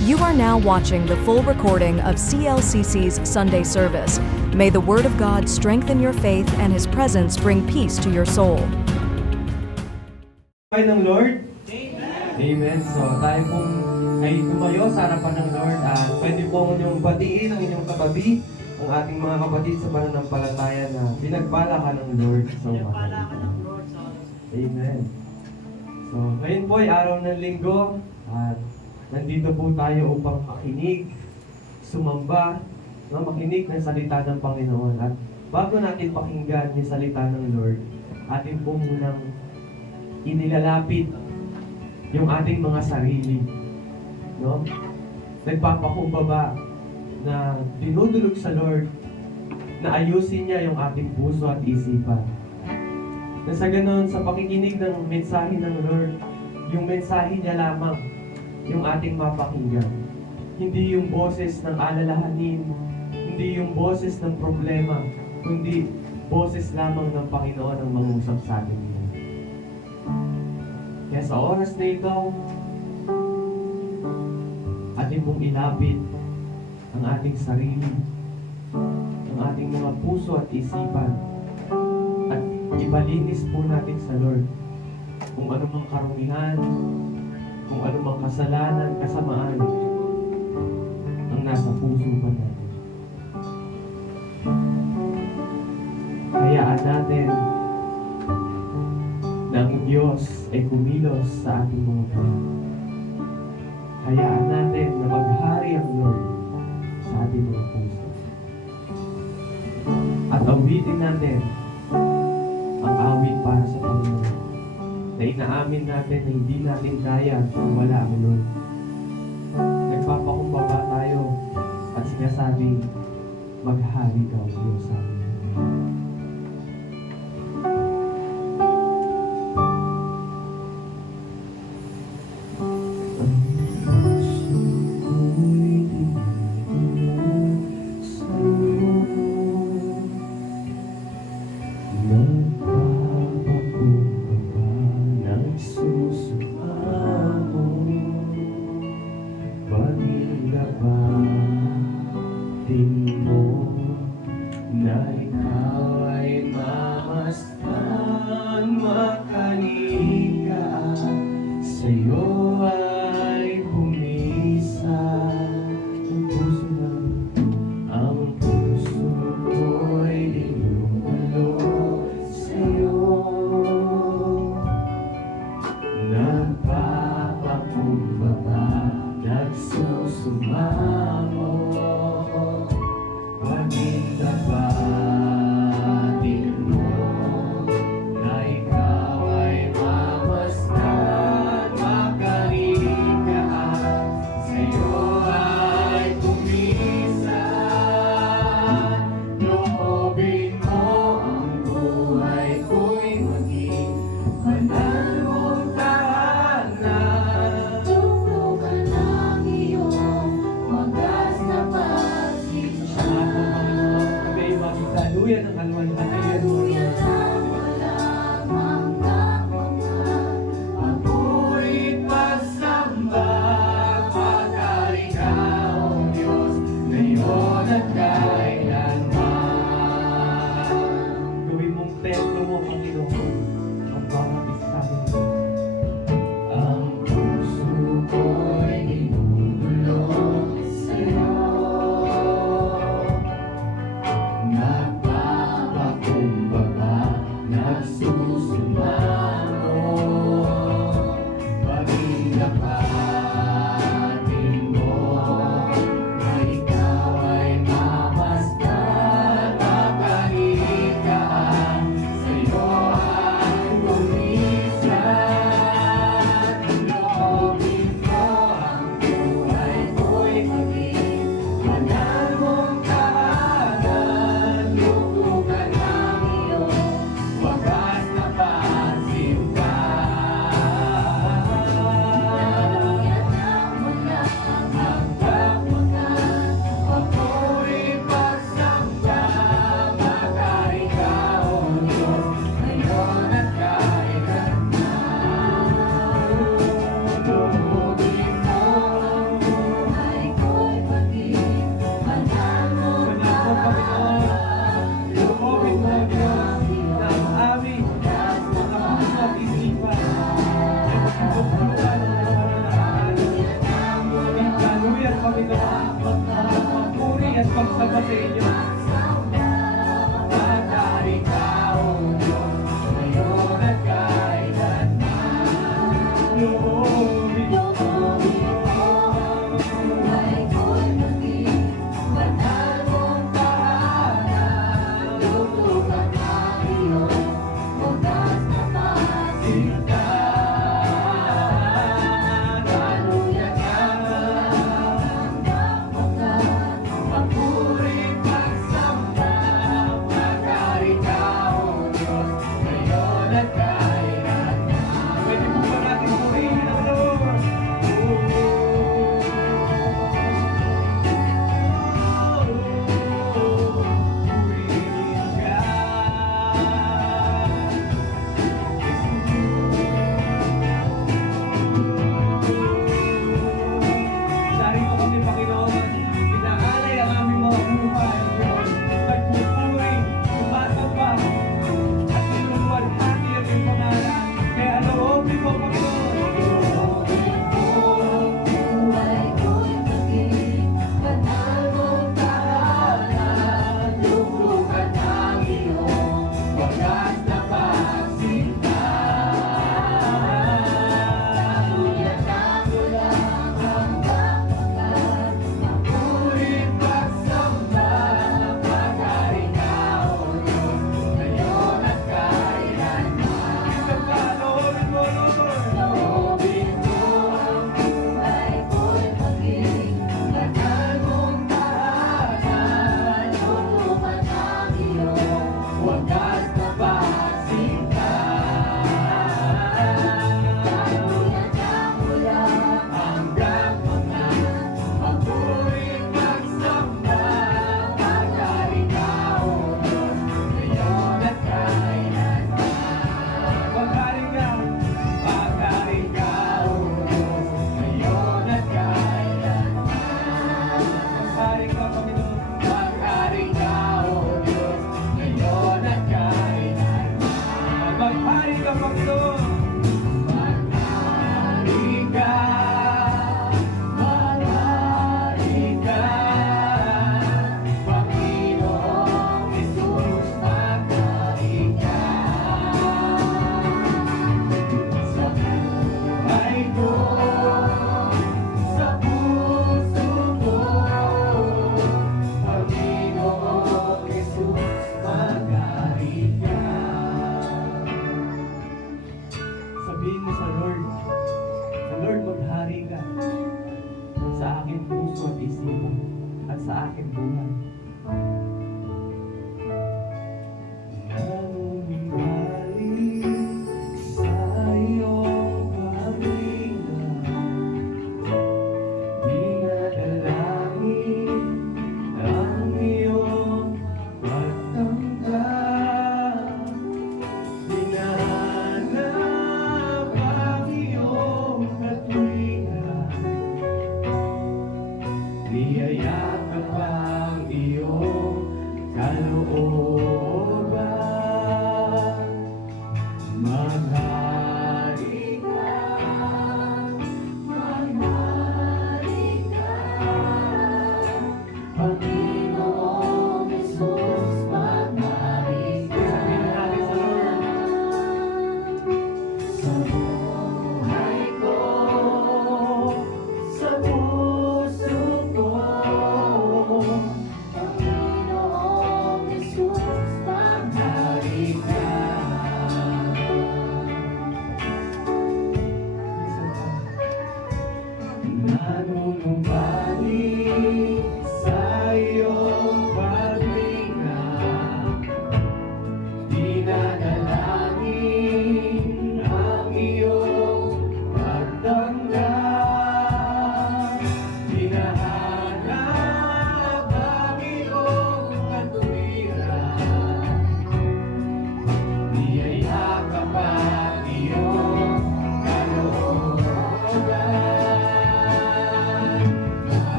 You are now watching the full recording of CLCC's Sunday service. May the Word of God strengthen your faith and His presence bring peace to your soul. Ay ng Lord? Amen. Amen. So tayo pong ay tumayo sa harapan ng Lord at pwede po inyong batiin ang inyong katabi, ang ating mga kapatid sa pananampalataya na pinagbala ka ng Lord. Pinagbala ka ng Lord sa Amen. So ngayon po ay araw ng linggo at nandito po tayo upang makinig, sumamba, makinig ng salita ng Panginoon. At bago natin pakinggan yung salita ng Lord, atin po munang inilalapit yung ating mga sarili. No? Nagpapakumbaba na dinudulog sa Lord na ayusin niya yung ating puso at isipan. Na sa ganon, sa pakikinig ng mensahe ng Lord, yung mensahe niya lamang yung ating mapakinggan. Hindi yung boses ng alalahanin, hindi yung boses ng problema, kundi boses lamang ng Panginoon ang mangusap sa atin. Kaya sa oras na ito, ating pong ilapit ang ating sarili, ang ating mga puso at isipan, at ibalinis po natin sa Lord kung ano mang karumihan, kung ano mang kasalanan, kasamaan ang nasa puso pa natin. Hayaan natin na ang Diyos ay kumilos sa ating mga buhay. Hayaan natin na maghari ang Lord sa ating mga puso. At awitin natin ang awit para sa Panginoon, na inaamin natin na hindi natin kaya kung wala ang Lord. Nagpapakumbaba tayo at sinasabi, maghari ka, Diyos, sa amin. Pwede po ba natin purihin ang Lord? Purihin ka. Narito kami, Panginoon. Inaalay ang aming mga buhay, Diyos. Nagpupuri, sumasamba, at sinuwalhati ang iyong pangalan. Kaya loobin mo, Panginoon. Isang ka, loobin mo, Lord. Pagkarin ka, pagkarin ka, O Diyos, ngayon at kailanman. Pagkarin ka, Panginoon, pagkarin ka, O Diyos, ngayon at kailanman. Pagkarin ka, Panginoon, pagkarin ka, pagkarin ka, Panginoong Jesus, pagkarin ka. Sa buhay ko, sa puso ko, Panginoong Jesus, maghari ka. Sabihin mo sa Lord, maghari ka sa aking puso at isipan at sa aking buhay. Nangunghali sa iyong panglingan, dinadalangin ang iyong pagtanggap. Hinahanap ang iyong katwiran, niyayakap ang iyong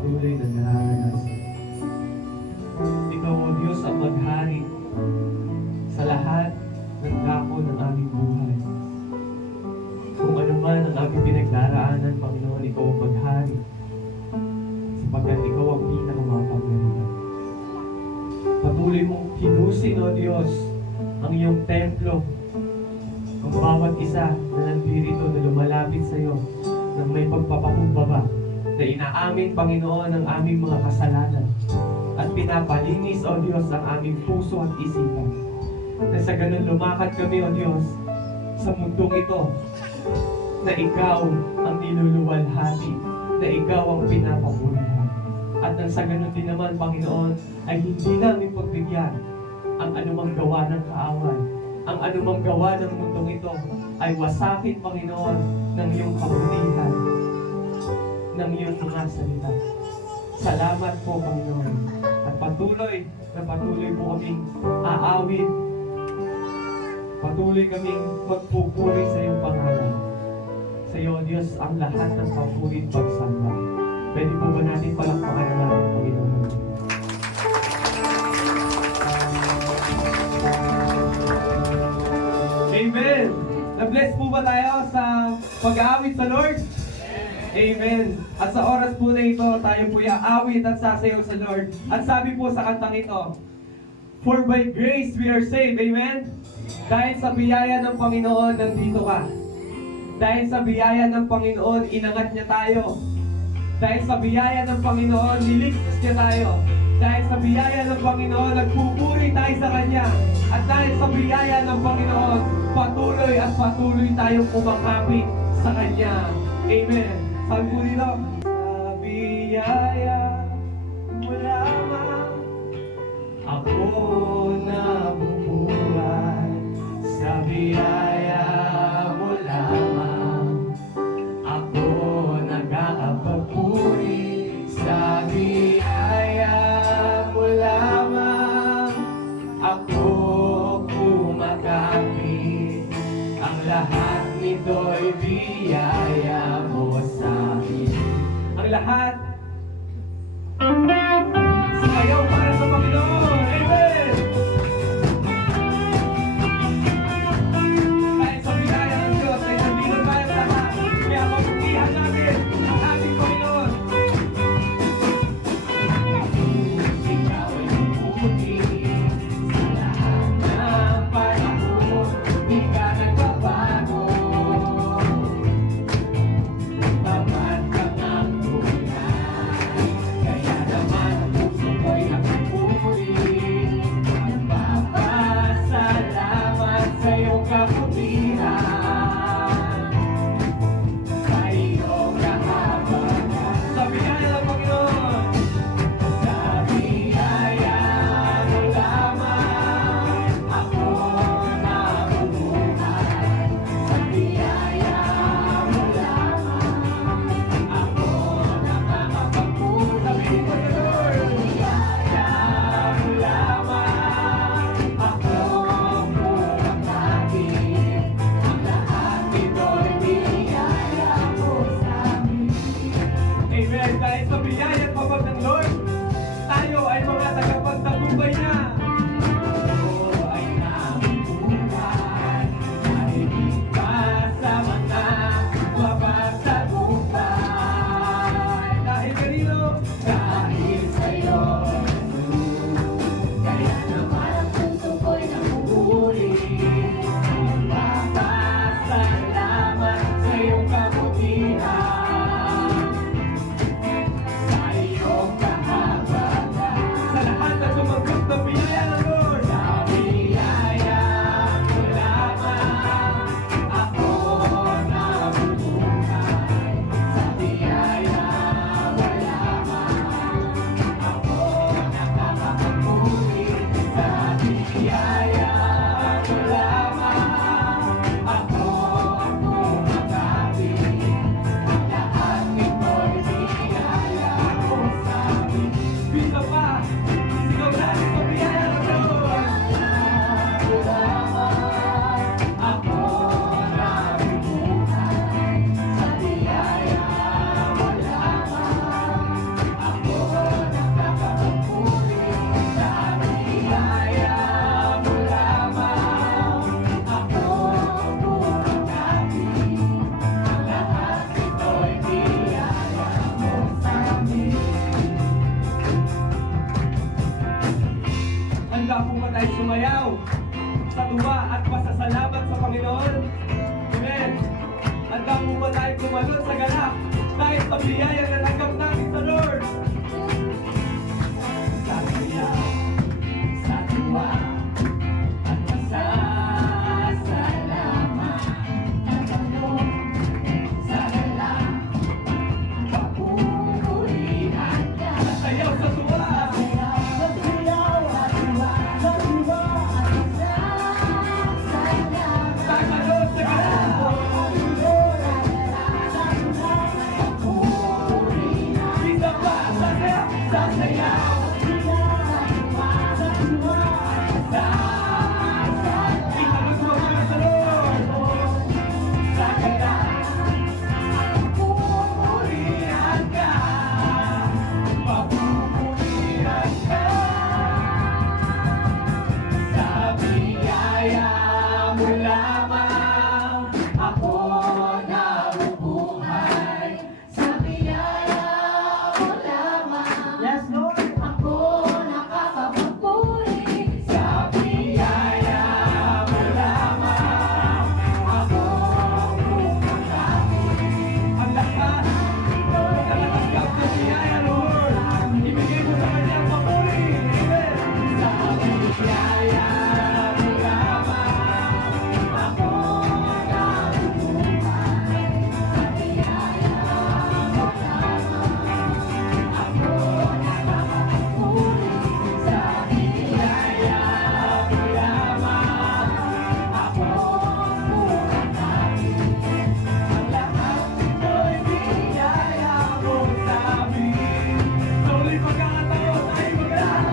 patuloy na nararanasan. Ikaw, O Diyos, ang maghari sa lahat ng dako ng aming buhay. Kung ano man ang aming pinagdaraanan, Panginoon, ikaw ang maghari sapagkat ikaw ang pinakamakapangyarihan. Patuloy mong hinusin, O Diyos, ang iyong templo, ang bawat isa na nandirito na lumalapit sa iyo ng may pagpapakumbaba na inaamin, Panginoon, ang aming mga kasalanan at pinapalinis, O Diyos, ang aming puso at isipan. Na sa ganun lumakad kami, O Diyos, sa mundong ito na ikaw ang niluluwalhati, na ikaw ang pinapapurihan. At nang sa ganun din naman, Panginoon, ay hindi namin pagbigyan ang anumang gawa ng kaaway. Ang anumang gawa ng mundong ito ay wasakin, Panginoon, ng iyong kabutihan, ng iyong mga salita. Salamat po, Panginoon. At patuloy po kaming aawit. Patuloy kaming magpupuri sa iyong pangalan. Sa iyo, Diyos, ang lahat ng papuri at pagsamba. Pwede po ba natin palakpakan na natin, Panginoon? Amen! Na-bless po ba tayo sa pag-aawit sa Lord? Amen! At sa oras po na ito, tayo po aawit at sasayaw sa Lord. At sabi po sa kantang ito, for by grace we are saved. Amen? Dahil sa biyaya ng Panginoon, nandito ka. Dahil sa biyaya ng Panginoon, inangat niya tayo. Dahil sa biyaya ng Panginoon, niligtas niya tayo. Dahil sa biyaya ng Panginoon, nagpupuri tayo sa Kanya. At dahil sa biyaya ng Panginoon, patuloy at patuloy tayong kumakapit sa Kanya. Amen. Sabi po dito, sa biyaya mo lamang ako nabubuhay. Sa biyaya mo lamang ako nag-aapagpuri. Sa biyaya mo lamang ako kumakapit. Ang lahat nito'y biyaya mo sa akin. Ang lahat sayaw para sa Panginoon. Amen! Kahit sa biyaya ng Diyos ay nandito tayo sa lahat. Kaya maputihan natin ang ating Panginoon. Ikaw ay mabuti sa lahat ng panahon. Di ka nagbabago. Tapat kang ang tunay. Kaya naman ang puso ko'y nagpupuri. Nagpapasalamat sa iyong kabutihan. Sa iyong kahabagan. Sa biyaya ng Panginoon. Sa biyaya mo lamang ako nabubuhay. Sa biyaya mo lamang ako nakakapagpuri. Sabihin mo sa Lord. Biyaya mo lamang ako kumakapit. Ang lahat nito'y biyaya mo sa amin. Amen. Dahil sa biyaya at papag ng Lord, tayo ay mga tagapagtagumpay na. Ako ay nabubuhay, nailigtas sa mga mapagtagumpay. Dahil kanino? Dahil sa'yo, kaya naman ang puso ko'y nagpupuri. Nagpapasalamat sa iyong kabutihan. Sa Yes, Lord. Ang lakas. Ang lakas ka sa biyaya, Lord. Ibigay mo sa kanya ang papuri. Amen. Tuloy pagkakataon tayo magkakataon.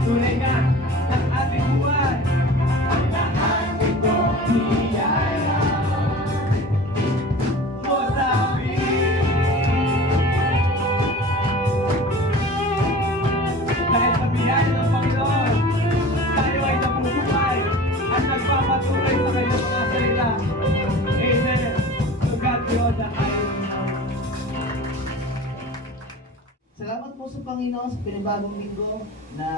Tunay nga ng ating buhay. Mo sa amin. Dahil sa biyaya ng Panginoon, tayo ay nabubuhay at nagpapatuloy sa kanyang mga salita. Amen. To God be all the highest. Salamat po sa Panginoon sa pinibagong linggo na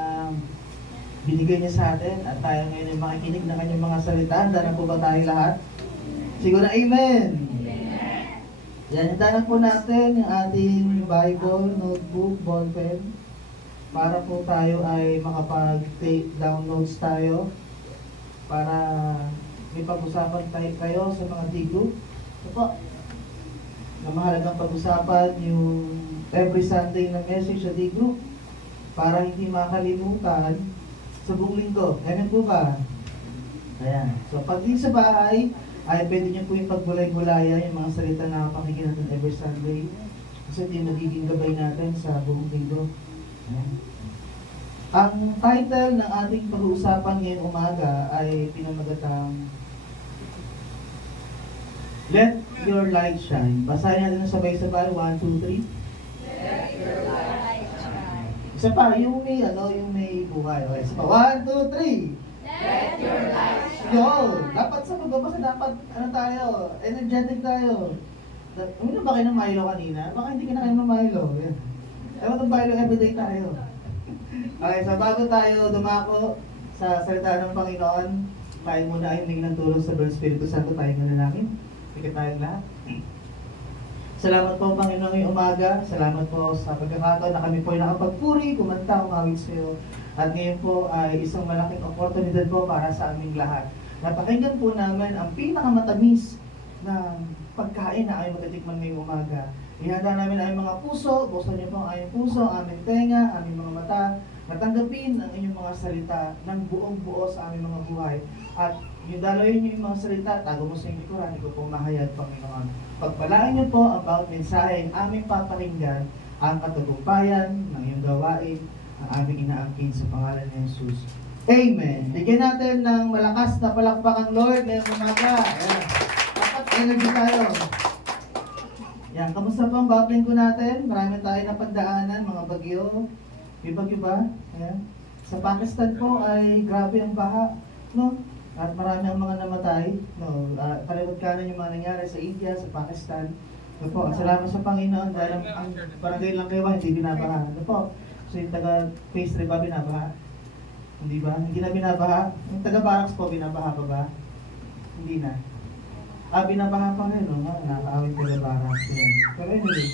binigay niya sa atin at tayo ngayon ay makikinig ng kanyang mga salita. Handa na po ba tayo lahat? Siguro amen! Yan, handa na po natin yung ating Bible, notebook, ballpen para po tayo ay makapag-take down notes tayo para may pag-usapan tayo kayo sa mga D-group. Ito po, na mahalagang pag-usapan yung every Sunday na message sa D-group para hindi makalimutan sa buong linggo. Amen po ba? Ayan. So pag din sa bahay, ay pwede niyo po yung pagbulay-bulaya yung mga salita na pakinggan natin every Sunday. Kasi ito yung magiging gabay natin sa buong linggo. Ayan. Ang title ng ating pag-uusapan ngayong umaga ay pinamagatang Let Your Light Shine. Basahin natin ng sabay-sabay. 1, 2, 3. Isa pa, yung may buhay. Okay, isa pa. 1, 2, 3. Let your light shine. Yo, dapat sa pagbabasa, dapat, energetic tayo. Uminom ba kayo ng Milo kanina? Baka hindi ka na kayo ng Milo. Yan. Ewan ng Milo, everyday tayo. Okay, so bago tayo dumako sa salita ng Panginoon, tayo muna ay humingi ng tulong sa Lord Espiritu Santo. Tayo muna namin. Ikit tayong lahat. Salamat po, Panginoon, ngayong umaga. Salamat po sa pagkakataon na kami po ay nakapagpuri, kumanta, umawit sa iyo. At ngayon po ay isang malaking oportunidad po para sa aming lahat. Napakinggan po namin ang pinakamatamis na pagkain na aming magkatikman ngayong umaga. Ihanda namin ang mga puso, buksan niyo po ang aming puso, aming tenga, aming mga mata, natanggapin ang inyong mga salita ng buong buo sa aming mga buhay. At yung dalawin niyo yung mga salita, tago mo sa inyong likuran, ikaw po mahayag, Panginoon. Pagpalaan niyo po ang bawat mensahe ang aming papakinggan, ang katagumpayan ng iyong gawain, ang aming inaangkin sa pangalan ni Jesus. Amen. Bigyan natin ng malakas na palakpak ang Lord ngayong umaga. Ayan. Dapat energy tayo. Yan, kamusta po ang bawat linggo natin? Marami tayo na pandaanan, mga bagyo. May bagyo ba? Ayan. Sa Pakistan po ay grabe ang baha, no? At marami ang mga namatay, no? Kaliwat kanan yung mga nangyari sa India, sa Pakistan. No po, salamat sa Panginoon dahil ang barangay lang kayo hindi binabaha. No po, so yung taga-Phase 3 ba binabaha? Hindi ba? Hindi na binabaha? Yung taga-Barracks po binabaha pa ba? Hindi na. binabaha pa rin, no? Nakakaawit ka na barang siya. Pero anyway,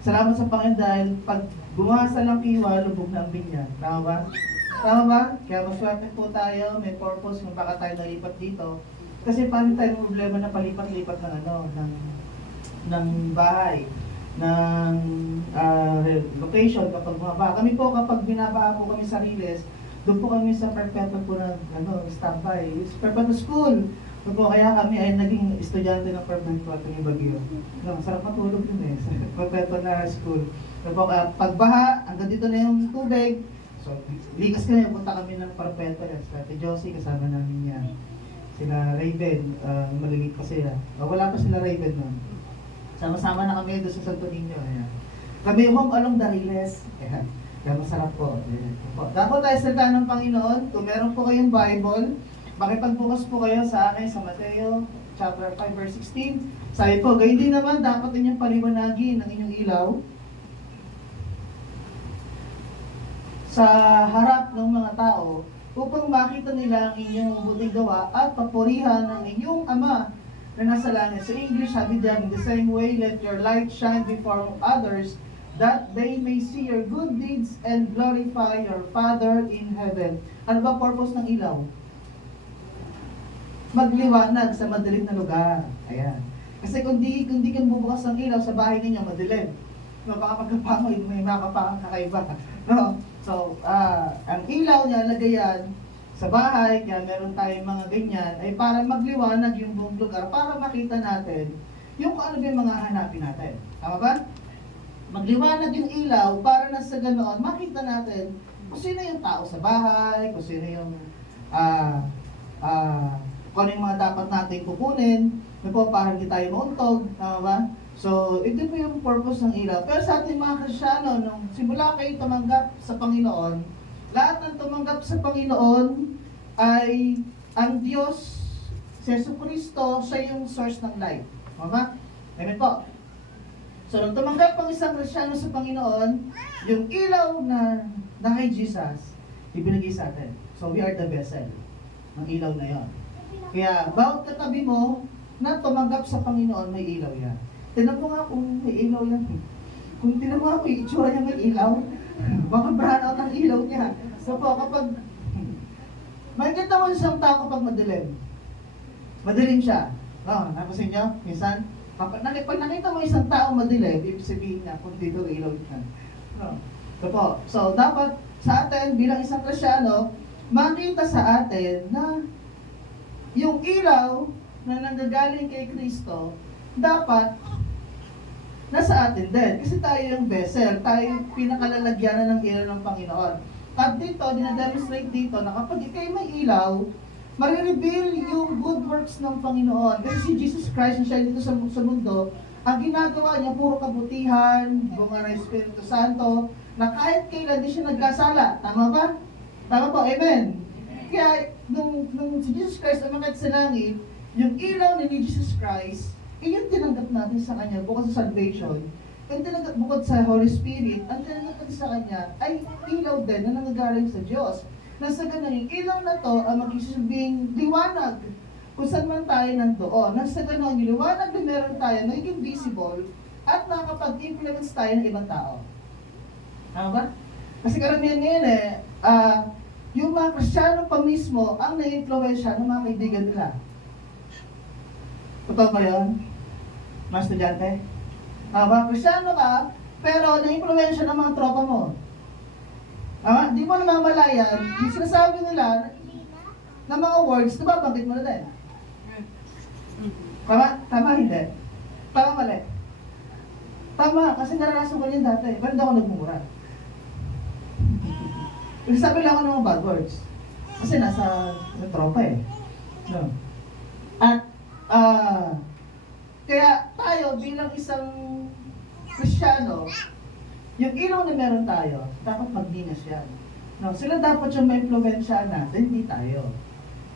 salamat sa Panginoon dahil pag bumasa ng kiwa, lubog na ang binya. Tama ba? Tama ba? Kaya maswerte po tayo, may purpose kung baka tayo nalipat dito. Kasi paano tayo problema na palipat-lipat ng ng bahay, ng location kapag bumaba. Kami po kapag binabaha po kami sa Riles, doon po kami sa perpetual po na standby. It's perpetual school. Doon po kaya kami ay naging estudyante ng perpetual ng Baguio. Sarap matulog yun eh, sa perpetual na school. Doon po pagbaha, hanggang dito na yung tubig. So, likas kami, punta kami ng perpetual. Sa Ate Josie, kasama namin yan. Sila Raven, maliliit pa sila. Wala pa sila Raven nun. Sama-sama na kami doon sa Santo Niño. Ayan. Kami home along the Riles. Ayan. Kaya masarap po. Dapat tayo salita ng Panginoon. Kung meron po kayong Bible, makipagbukas po kayo sa akin sa Mateo chapter 5 verse 16. Sabi po, gayon din naman dapat inyong paliwanagin ang inyong ilaw sa harap ng mga tao upang makita nila ang inyong mabuting gawa at papurihan ng inyong Ama na nasa langit. Sa English, sabi diyan, in the same way, let your light shine before others, that they may see your good deeds and glorify your Father in heaven. Ano ba purpose ng ilaw? Magliwanag sa madilim na lugar. Ayan. Kasi kung di ka bubukas ng ilaw sa bahay ninyo, madilim. No, baka pagkapangoy, may makapakang kakaiba. No? So, ang ilaw niya, lagayan sa bahay, kaya meron tayong mga ganyan, ay para magliwanag yung buong lugar, para makita natin yung kung ano ba yung mga hanapin natin. Tama ba? Magliwanag yung ilaw para na sa ganoon, makita natin kung sino yung tao sa bahay, kung sino yung kung ano yung mga dapat natin kukunin, para hindi tayo mauntog, tama ba? So, ito po yung purpose ng ilaw. Pero sa ating mga Kristyano, nung simula kayo tumanggap sa Panginoon, lahat ng tumanggap sa Panginoon ay ang Diyos, si Jesucristo, siya yung source ng light. Tama ba? Amen po. So, nung tumanggap ang isang Kristyano sa Panginoon, yung ilaw na kay Jesus, ibinigay sa atin. So, we are the vessel ng ilaw na yon. Kaya, bawat katabi mo na tumanggap sa Panginoon, may ilaw yan. Tinan mo nga kung may ilaw yan. Kung tinan mo nga kung itsura niya may ilaw, baka brown out ang ilaw niya. So po, kapag makikita mo isang tao kapag madilim, madilim siya. No, napasin niyo? Minsan, pag nakita mo isang tao madilim, ibig sabihin niya kung dito ilaw niya. No. So po, so dapat sa atin bilang isang Kristyano, makita sa atin na yung ilaw na nanggagaling kay Kristo, dapat nasa atin din. Kasi tayo yung vessel, tayo yung pinakalalagyanan ng ilaw ng Panginoon. At dito, dinademonstrate dito na kapag ikay may ilaw, marireveal yung good works ng Panginoon. Kasi si Jesus Christ, na siya dito sa mundo, ang ginagawa niya, puro kabutihan, bunga ng Espiritu Santo, na kahit kailan di siya nagkasala. Tama ba? Tama po, amen? Kaya, nung si Jesus Christ umakyat sa langit, yung ilaw ni Jesus Christ, yung tinanggap natin sa Kanya, bukod sa salvation, yung tinanggap bukod sa Holy Spirit, ang tinanggap natin sa Kanya ay ilaw din na nanggagaling sa Diyos. Nasa ganun, yung ilaw na to ang magsisilbing liwanag kung saan man tayo nandoon. Nasa ganun, yung liwanag na meron tayo, nagiging visible at nakakapag-influence tayo ng ibang tao. Tama ba? Kasi karamihan ngayon yung mga Kristiyano pa mismo ang na-influensya ng mga kaibigan nila. Totoo ba yun? Mga estudyante? Kristiyano ka, pero na-influensya ng mga tropa mo. Di mo namamalayan, yung sinasabi nila na mga words, nababanggit mo na din. Tama? Tama, hindi? Tama, mali? Tama, kasi naranasan ko yun dati, pero hindi ako nagmumura. Sabi lang ako ng mga bad words. Kasi nasa tropa eh. No. At, kaya tayo bilang isang Kristiyano, yung ilaw na meron tayo, dapat magdinas yan. No, sila dapat yung ma-influensya natin, hindi tayo.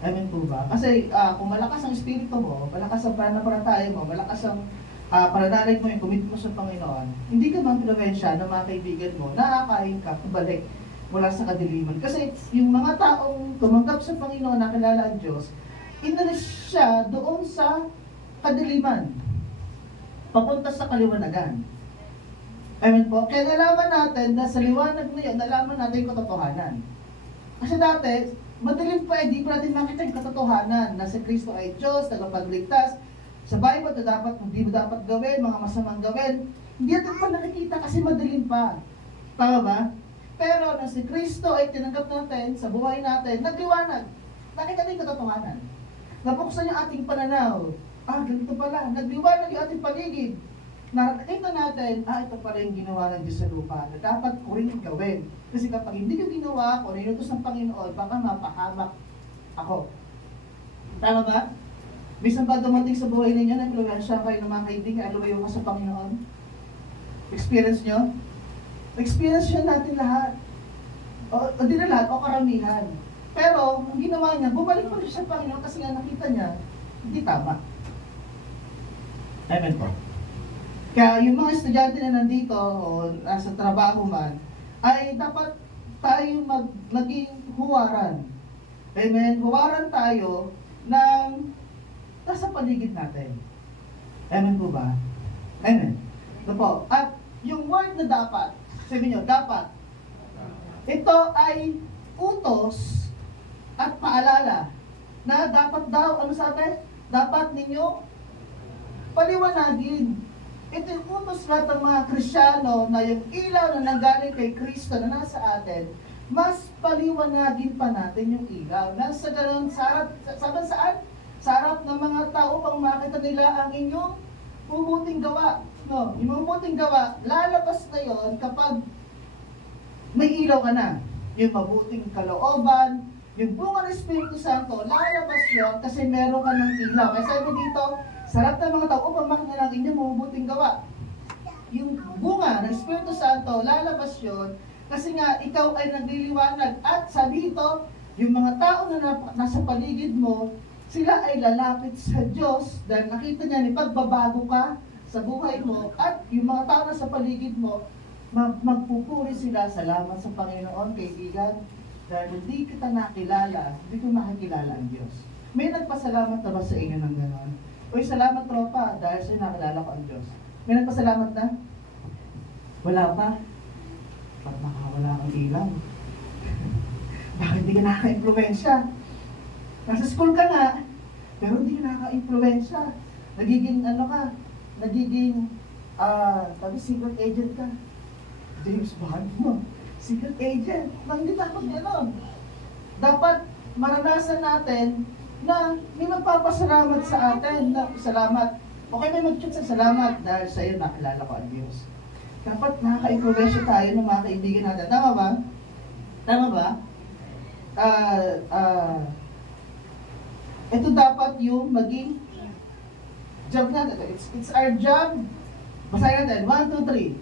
Amen po ba? Kasi kung malakas ang espiritu mo, malakas ang pananampalataya mo, malakas ang pananalig mo, yung commit mo sa Panginoon, hindi ka ma-influensya ng mga kaibigan mo, nakakain ka, pabalik mula sa kadiliman. Kasi yung mga taong tumanggap sa Panginoon, nakilala ang Diyos, inalis siya doon sa kadiliman, papunta sa kaliwanagan. Amen po? Kaya nalaman natin na sa liwanag na yun, nalaman natin yung katotohanan. Kasi dati, madilim pa di pa natin makita yung katotohanan na si Kristo ay Diyos, tagapagligtas. Sa Bible, ito dapat, hindi mo dapat gawin, mga masamang gawin. Hindi natin pa nakikita kasi madilim pa. Tama ba? Pero na si Kristo ay tinanggap natin sa buhay natin, nagliwanag. Nakita natin yung katotohanan. Nabuksan yung ating pananaw. Ganito pala. Nagliwanag yung ating paligid. Nakita natin, ito pala yung ginawa ng Diyos sa lupa na dapat ko rin gawin. Kasi kapag hindi ko ginawa, kung ano yung utos ng Panginoon, baka mapahamak ako. Tama ba? Bisan ba dumating sa buhay ninyo, na-influensya kayo ng mga kaibigan, alumayo ka sa Panginoon? Experience nyo? Experience yun natin lahat. O di na lahat, o karamihan. Pero, ang ginawa niya, bumalik pa rin siya sa Panginoon kasi nga nakita niya, hindi tama. Amen po. Kaya yung mga estudyante na nandito o nasa trabaho man, ay dapat tayo maging huwaran. Amen? Huwaran tayo ng nasa paligid natin. Amen po ba? Amen. Ito po. At yung word na dapat, sabi nyo, dapat, ito ay utos at paalala na dapat daw, ano sabi? Dapat ninyo paliwanagin. Ito yung utos lahat ng mga Kristyano na yung ilaw na nanggaling kay Kristo na nasa atin, mas paliwanagin pa natin yung ilaw. Nasa ganun, saan? Sa harap ng mga tao pang makita nila ang inyong mabuting gawa. No, yung mabuting gawa, lalabas na yon kapag may ilaw ka na. Yung mabuting kalooban, yung bunga ng Espiritu Santo, lalabas yon kasi meron ka ng ilaw. Kaya sabi dito, sa harap ng mga tao, upang makita ng inyong mabubuting gawa. Yung bunga ng Espiritu Santo, lalabas yon kasi nga ikaw ay nagliliwanag. At sabi ito, yung mga tao na nasa paligid mo, sila ay lalapit sa Diyos dahil nakita niya ni pagbabago ka sa buhay mo at yung mga tao na sa paligid mo, magpupuri sila. Salamat sa Panginoon, kaibigan, dahil hindi kita nakilala, hindi ko makikilala ang Diyos. May nagpasalamat na ba sa inyo ng gano'n? Uy, salamat tropa, dahil sa'yo nakilala ko ang Diyos. May nagpasalamat na? Wala pa? Pag makawala ang ilaw. Bakit hindi ka nakaka-impluensya? Nasa school ka nga, pero hindi ka nakaka-impluensya. Nagiging secret agent ka. James Bond mo. Secret agent. Hindi dapat gano'n. Dapat maranasan natin na may magpapasalamat sa atin na salamat. Okay, may mag-chat sa salamat dahil sa iyo nakilala ko ang Diyos. Dapat nakaka-impluensya tayo ng mga kaibigan natin. Tama ba? Tama ba? Ito dapat yung maging job natin. It's our job. Basahin natin. 1, 2, 3.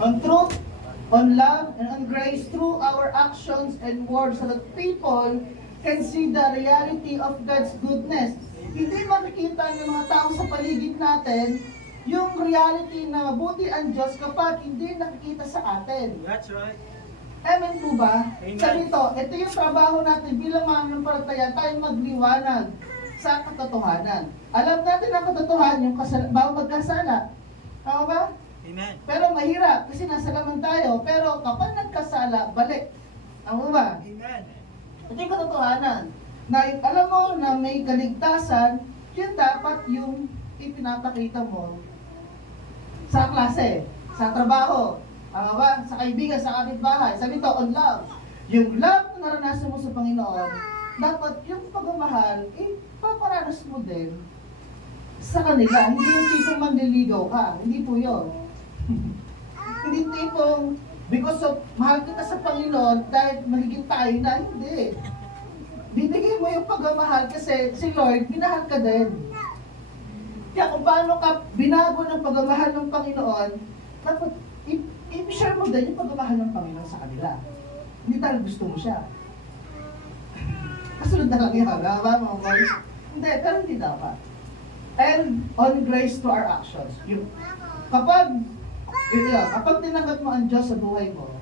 On truth, on love, and on grace through our actions and words so that people can see the reality of God's goodness. Hindi makikita ng mga tao sa paligid natin yung reality na mabuti ang Diyos kapag hindi nakikita sa atin. That's right. Amen po ba? Amen. Sa ito yung trabaho natin bilang mga nanampalataya, tayong magliwanag sa katotohanan. Alam natin ang katotohanan, yung bawal magkasala. Tama ba? Amen. Pero mahirap kasi nasa laman tayo. Pero kapag nagkasala, balik. Tama ba? Amen. Ito yung katotohanan. Na alam mo na may kaligtasan, yun dapat yung ipinapakita mo sa klase, sa trabaho, ba? Sa kaibigan, sa kapitbahay. Sabi ito, on love. Yung love na naranasan mo sa Panginoon, dapat yung pagmamahal, paparanas mo din sa kanila. Hindi yung tipong manliligaw ka. Hindi po yun. Hindi tipong, because of mahal kita sa Panginoon, dahil magiging tayo na, hindi. Bibigay mo yung pagmamahal kasi si Lord, binahal ka din. Kaya kung paano ka binago ng pagmamahal ng Panginoon, dapat i-share mo din yung pagmamahal ng Panginoon sa kanila. Hindi dahil gusto mo siya. Kasunod na lang yun, ba mga boys? Hindi, pero hindi dapat. And on grace to our actions. Kapag tinanggap mo ang Diyos sa buhay mo,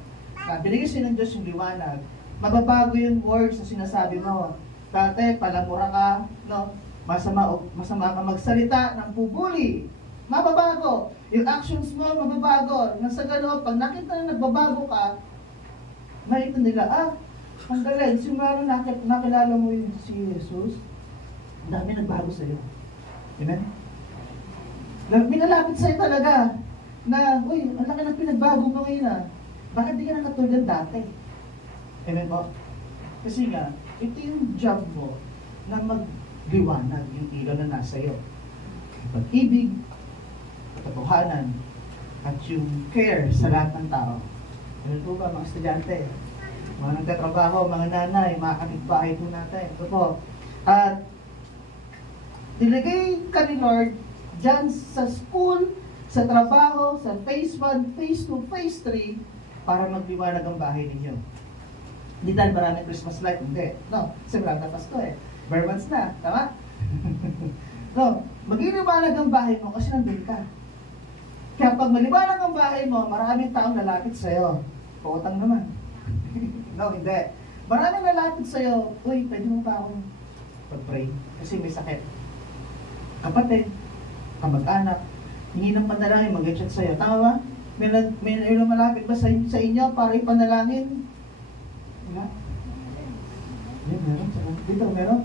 binigay sa'yo ng Diyos yung liwanag, mababago yung words na sinasabi mo. dati palamura ka, no? Masama ka magsalita ng pubuli. Mababago. Yung actions mo, mababago. Nasa ganoon, pag nakita na nagbabago ka, makita nila, ang galing, simula na nakilala mo yung si Jesus, ang dami nagbago sa'yo. Amen? Minalapit sa'yo talaga na, uy, ang laki ng pinagbago mo ngayon Bakit di ka nakatulad dati? Amen po? Kasi nga, ito yung job mo na magliwanag yung ilaw na nasa iyo. Pag-ibig, katotohanan, at yung care sa lahat ng tao. Ano po ba, mga estudyante? Mga nagtatrabaho, mga nanay, mga kapitbahay po natin. Ito po. At nilagay ka ni Lord dyan sa school, sa trabaho, sa phase 1, phase 2, phase 3, para magliwanag ang bahay ninyo. Hindi dahil maraming Christmas light, hindi. No, simula na Pasko Bare months na, tama? No, magliliwanag ang bahay mo kasi nandun ka. Kaya pag maliwanag ang bahay mo, maraming taong lalapit sa'yo. Pautang naman. No, hindi. Maraming lalapit sa'yo, uy, pwede mo pa akong pag-pray kasi may sakit. Kapatid, kamag-anak, hingi ng panalangin, mag-chat sa'yo. Tama ba? May malapit ba sa inyo para ipanalangin? Wala? Yan, meron. Dito, meron?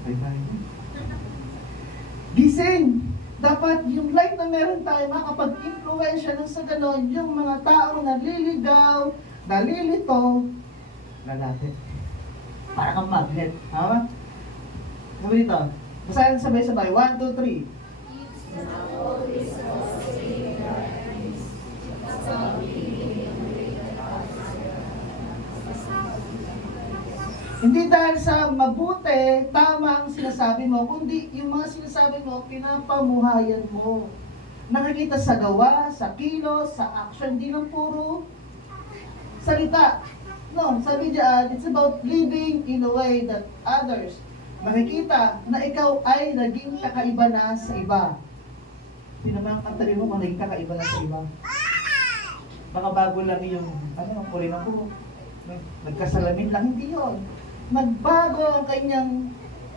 Okay tayo. Gising! Dapat yung light na meron tayo, makapag-influensya ng sa ganon, yung mga taong naliligaw, nalilito, lalapit. Para kang magnet. Tama? Sabi dito, basahin sabay-sabay. 1, 2, 3. Hindi dahil sa mabuti, tama ang sinasabi mo, kundi yung mga sinasabi mo, pinapamuhayan mo. Nakikita sa gawa, sa kilos, sa action, di lang puro salita. No, sabi diyan, it's about living in a way that others makikita na ikaw ay naging kakaiba na sa iba. Pinamangkatabi mo kung naging kakaiba na sa iba. Baka bago lang yung, ang kulay ng buhok. Nagkasalamin lang, hindi yun. Nagbago ang kanyang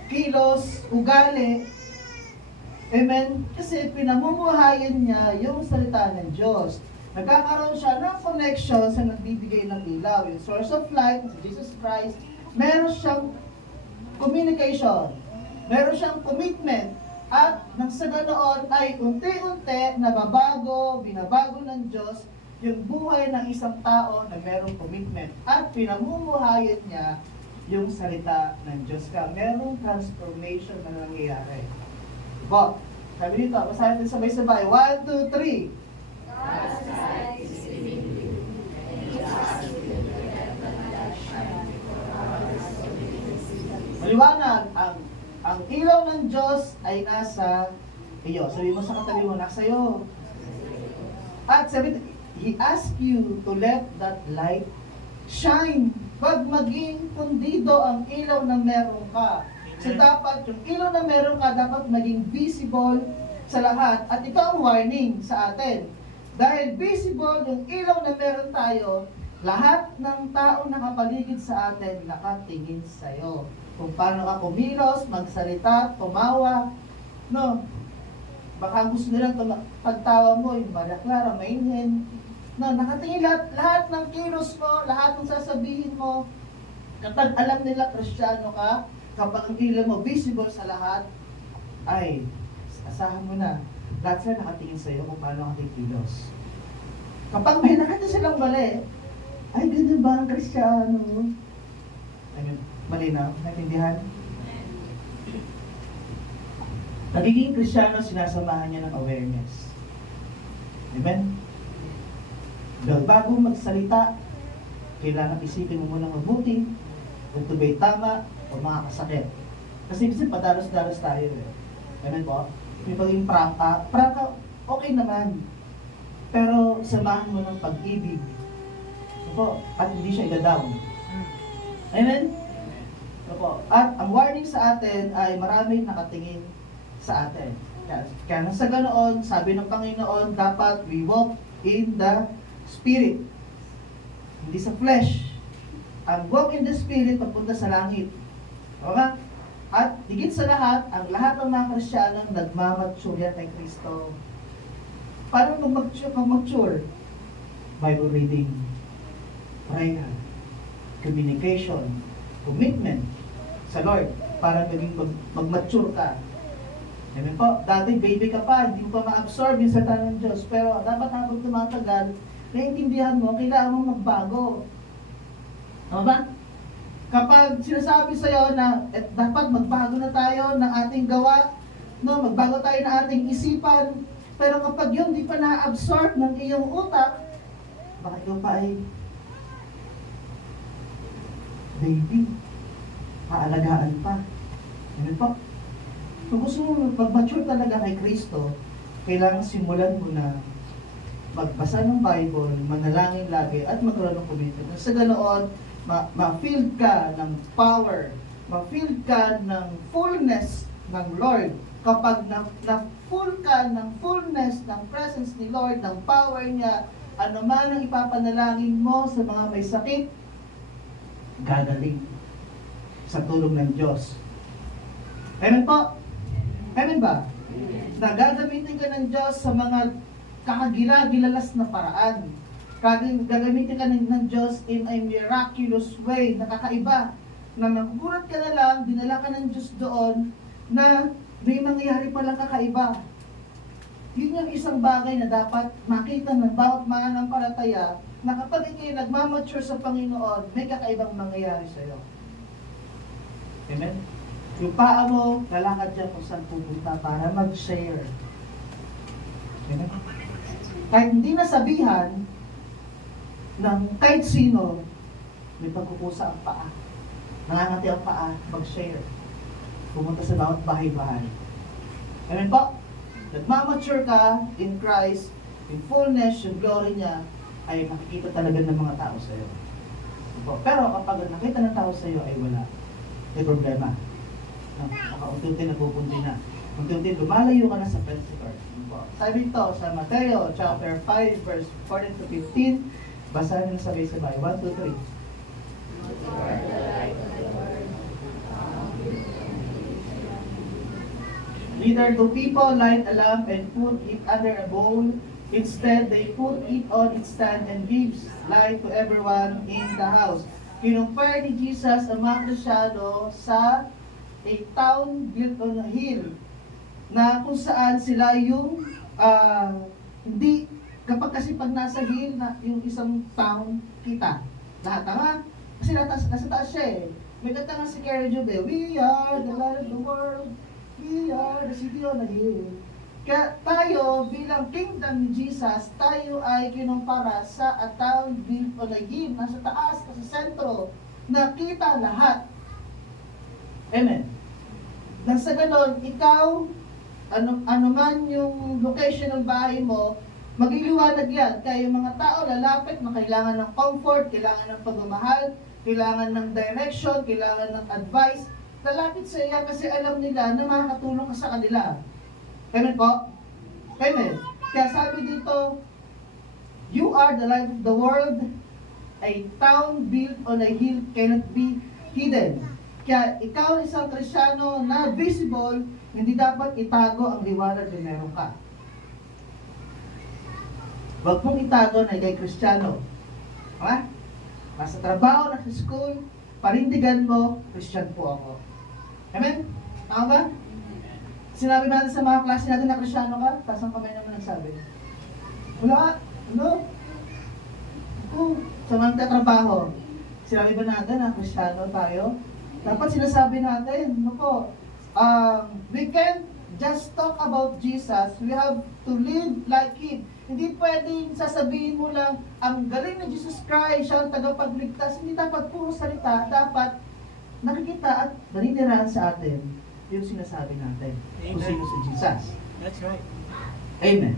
kilos, ugali. Amen? Kasi pinamumuhayan niya yung salita ng Diyos. Nagkakaroon siya ng connection sa nagbibigay ng ilaw. Yung source of light, si Jesus Christ, meron siyang communication. Meron siyang commitment. At nang sa ganoon ay unti-unti nababago, binabago ng Diyos yung buhay ng isang tao na merong commitment. At pinamumuhayan niya yung salita ng Diyos ka. Merong transformation na nangyayari. Bo, sabi dito, basahin natin sabay-sabay. 1, 2, 3. Maliwanag, ang ilaw ng Diyos ay nasa iyo. Sabi mo sa katabi mo, nasa iyo. At sabi, He asked you to let that light shine. Pag maging pundido ang ilaw na meron ka. So dapat, yung ilaw na meron ka, dapat maging visible sa lahat. At ito ang warning sa atin. Dahil visible yung ilaw na meron tayo, lahat ng tao nakapaligid sa atin, nakatingin sa'yo. Kung paano ka kumilos, magsalita, tumawa, no? Baka gusto nilang pagtawa mo, yung Maria Clara, mainhin. No, nakatingin lahat ng kilos mo, lahat ng sasabihin mo. Kapag alam nila Kristiyano ka, kapag ang ilaw mo visible sa lahat, ay, asahan mo na, lahat sila nakatingin sa iyo kung paano ka kilos. Kapag may nakita silang mali, ay, ganun ba ang Kristiyano? Ayun, malinaw, naintindihan? Nagiging Kristiyano, sinasamahan niya ng awareness. Amen? Dahil bago magsalita, kailangan isipin mo muna mabuti, kung ito ba'y tama o makakasakit. Kasi kasi padalos-dalos tayo Amen po? May pagiging prangka, okay naman. Pero samahan mo ng pag-ibig. Po, at hindi siya i-down. Amen? Po. At ang warning sa atin ay maraming nakatingin sa atin. Kaya nasa ganoon, sabi ng Panginoon, dapat we walk in the Spirit. Hindi sa flesh. Ang walk in the Spirit papunta sa langit. Okay? At higit sa lahat, ang lahat ng mga Kristiyanong nagmamature yan kay Kristo. Paano mag-mature? Bible reading, prayer, communication, commitment sa Lord para maging mag-mature ka. Amen po, dati baby ka pa, hindi mo pa ma-absorb yung salita ng Diyos. Pero dapat habang tumatagal, naiintindihan mo, kailangan mo magbago. Tama ba? Kapag sinasabi sa'yo na dapat magbago na tayo ng ating gawa, no, magbago tayo ng ating isipan, pero kapag yun di pa na-absorb ng iyong utak, baka ikaw pa ay baby, aalagaan pa. Ano po? Kung gusto mo mag-mature talaga kay Kristo, kailangan simulan mo na magbasa ng Bible, manalangin lagi, at magkaroon ng commitment. Sa ganoon, ma-feel ka ng power, ma-feel ka ng fullness ng Lord. Kapag na-full ka ng fullness ng presence ni Lord, ng power niya, ano man ang ipapanalangin mo sa mga may sakit, gagaling sa tulong ng Diyos. Amen po? Amen ba? Nagagamitin ka ng Diyos sa mga kakagila-gilalas na paraan. Gagamitin ka ng Diyos in a miraculous way, nakakaiba. Na magugulat ka na lang, dinala ka ng Diyos doon, na may mangyayari palang kakaiba. Yun yung isang bagay na dapat makita ng bawat mananampalataya, na kapag ikaw nagmamature sa Panginoon, may kakaibang mangyayari sa iyo. Amen? Yung paa mo, lalakad dyan kung saan pupunta para mag-share. Amen? Kahit hindi nasabihan, ng kahit sino, may pagkukusa ang paa. Nangangati ang paa, mag-share. Pumunta sa bawat bahay-bahay. Amen po? Nagmamature ka in Christ, in fullness, yung glory niya, ay makikita talaga ng mga tao sa iyo. Pero kapag nakita ng tao sa iyo, ay wala. May problema. Unti-unti napupunti na. Unti-unti lumalayo ka na sa principle. Sabi ito sa Mateo chapter 5 verse 14 to 15. Basahin na sabay-sabay. 1, 2, 3. Neither do people light a lamp and put it under a bowl. Instead, they put it on its stand and gives light to everyone in the house. Kinumpare ni Jesus ang mga Kristyano sa a town built on a hill, na kung saan sila yung hindi. Kapag kasi pag nasa hill na yung isang town, kita. Lahat tama? Kasi nasa taas siya eh. May kanta nga si Carrie Jube, we are the light of the world. We are the city on the hill. Kaya tayo, bilang kingdom ni Jesus, tayo ay kinumpara sa a town built on a hill. Nasa taas, nasa sentro. Nakita lahat. Amen. Nang sa ganon, ikaw, ano man yung location ng bahay mo, magliliwanag yan. Kaya yung mga tao lalapit na kailangan ng comfort, kailangan ng pagmamahal, kailangan ng direction, kailangan ng advice. Lalapit sa iya kasi alam nila na makakatulong ka sa kanila. Amen po? Amen. Kaya sabi dito, you are the light of the world. A town built on a hill cannot be hidden. Kaya ikaw isang Kristyano na visible, hindi dapat itago ang liwanag na meron ka. Huwag mong itago na ikay Kristyano. Ha? Nasa trabaho, nasa school, parindigan mo, Christian po ako. Amen? Tama ba? Sinabi natin sa mga klase natin na Kristyano ka, taas ang kamay naman nagsabi. Wala. Ano? Ako, sa mga trabaho, sinabi ba natin na Kristyano tayo? Dapat sinasabi natin, we can't just talk about Jesus, we have to live like Him. Hindi pwedeng sasabihin mo lang, ang galing na Jesus Christ, siya ang tagapagligtas. Hindi dapat puro salita, dapat nakikita at naninirahan sa atin yung sinasabi natin. Kung sino si Jesus. That's right. Amen.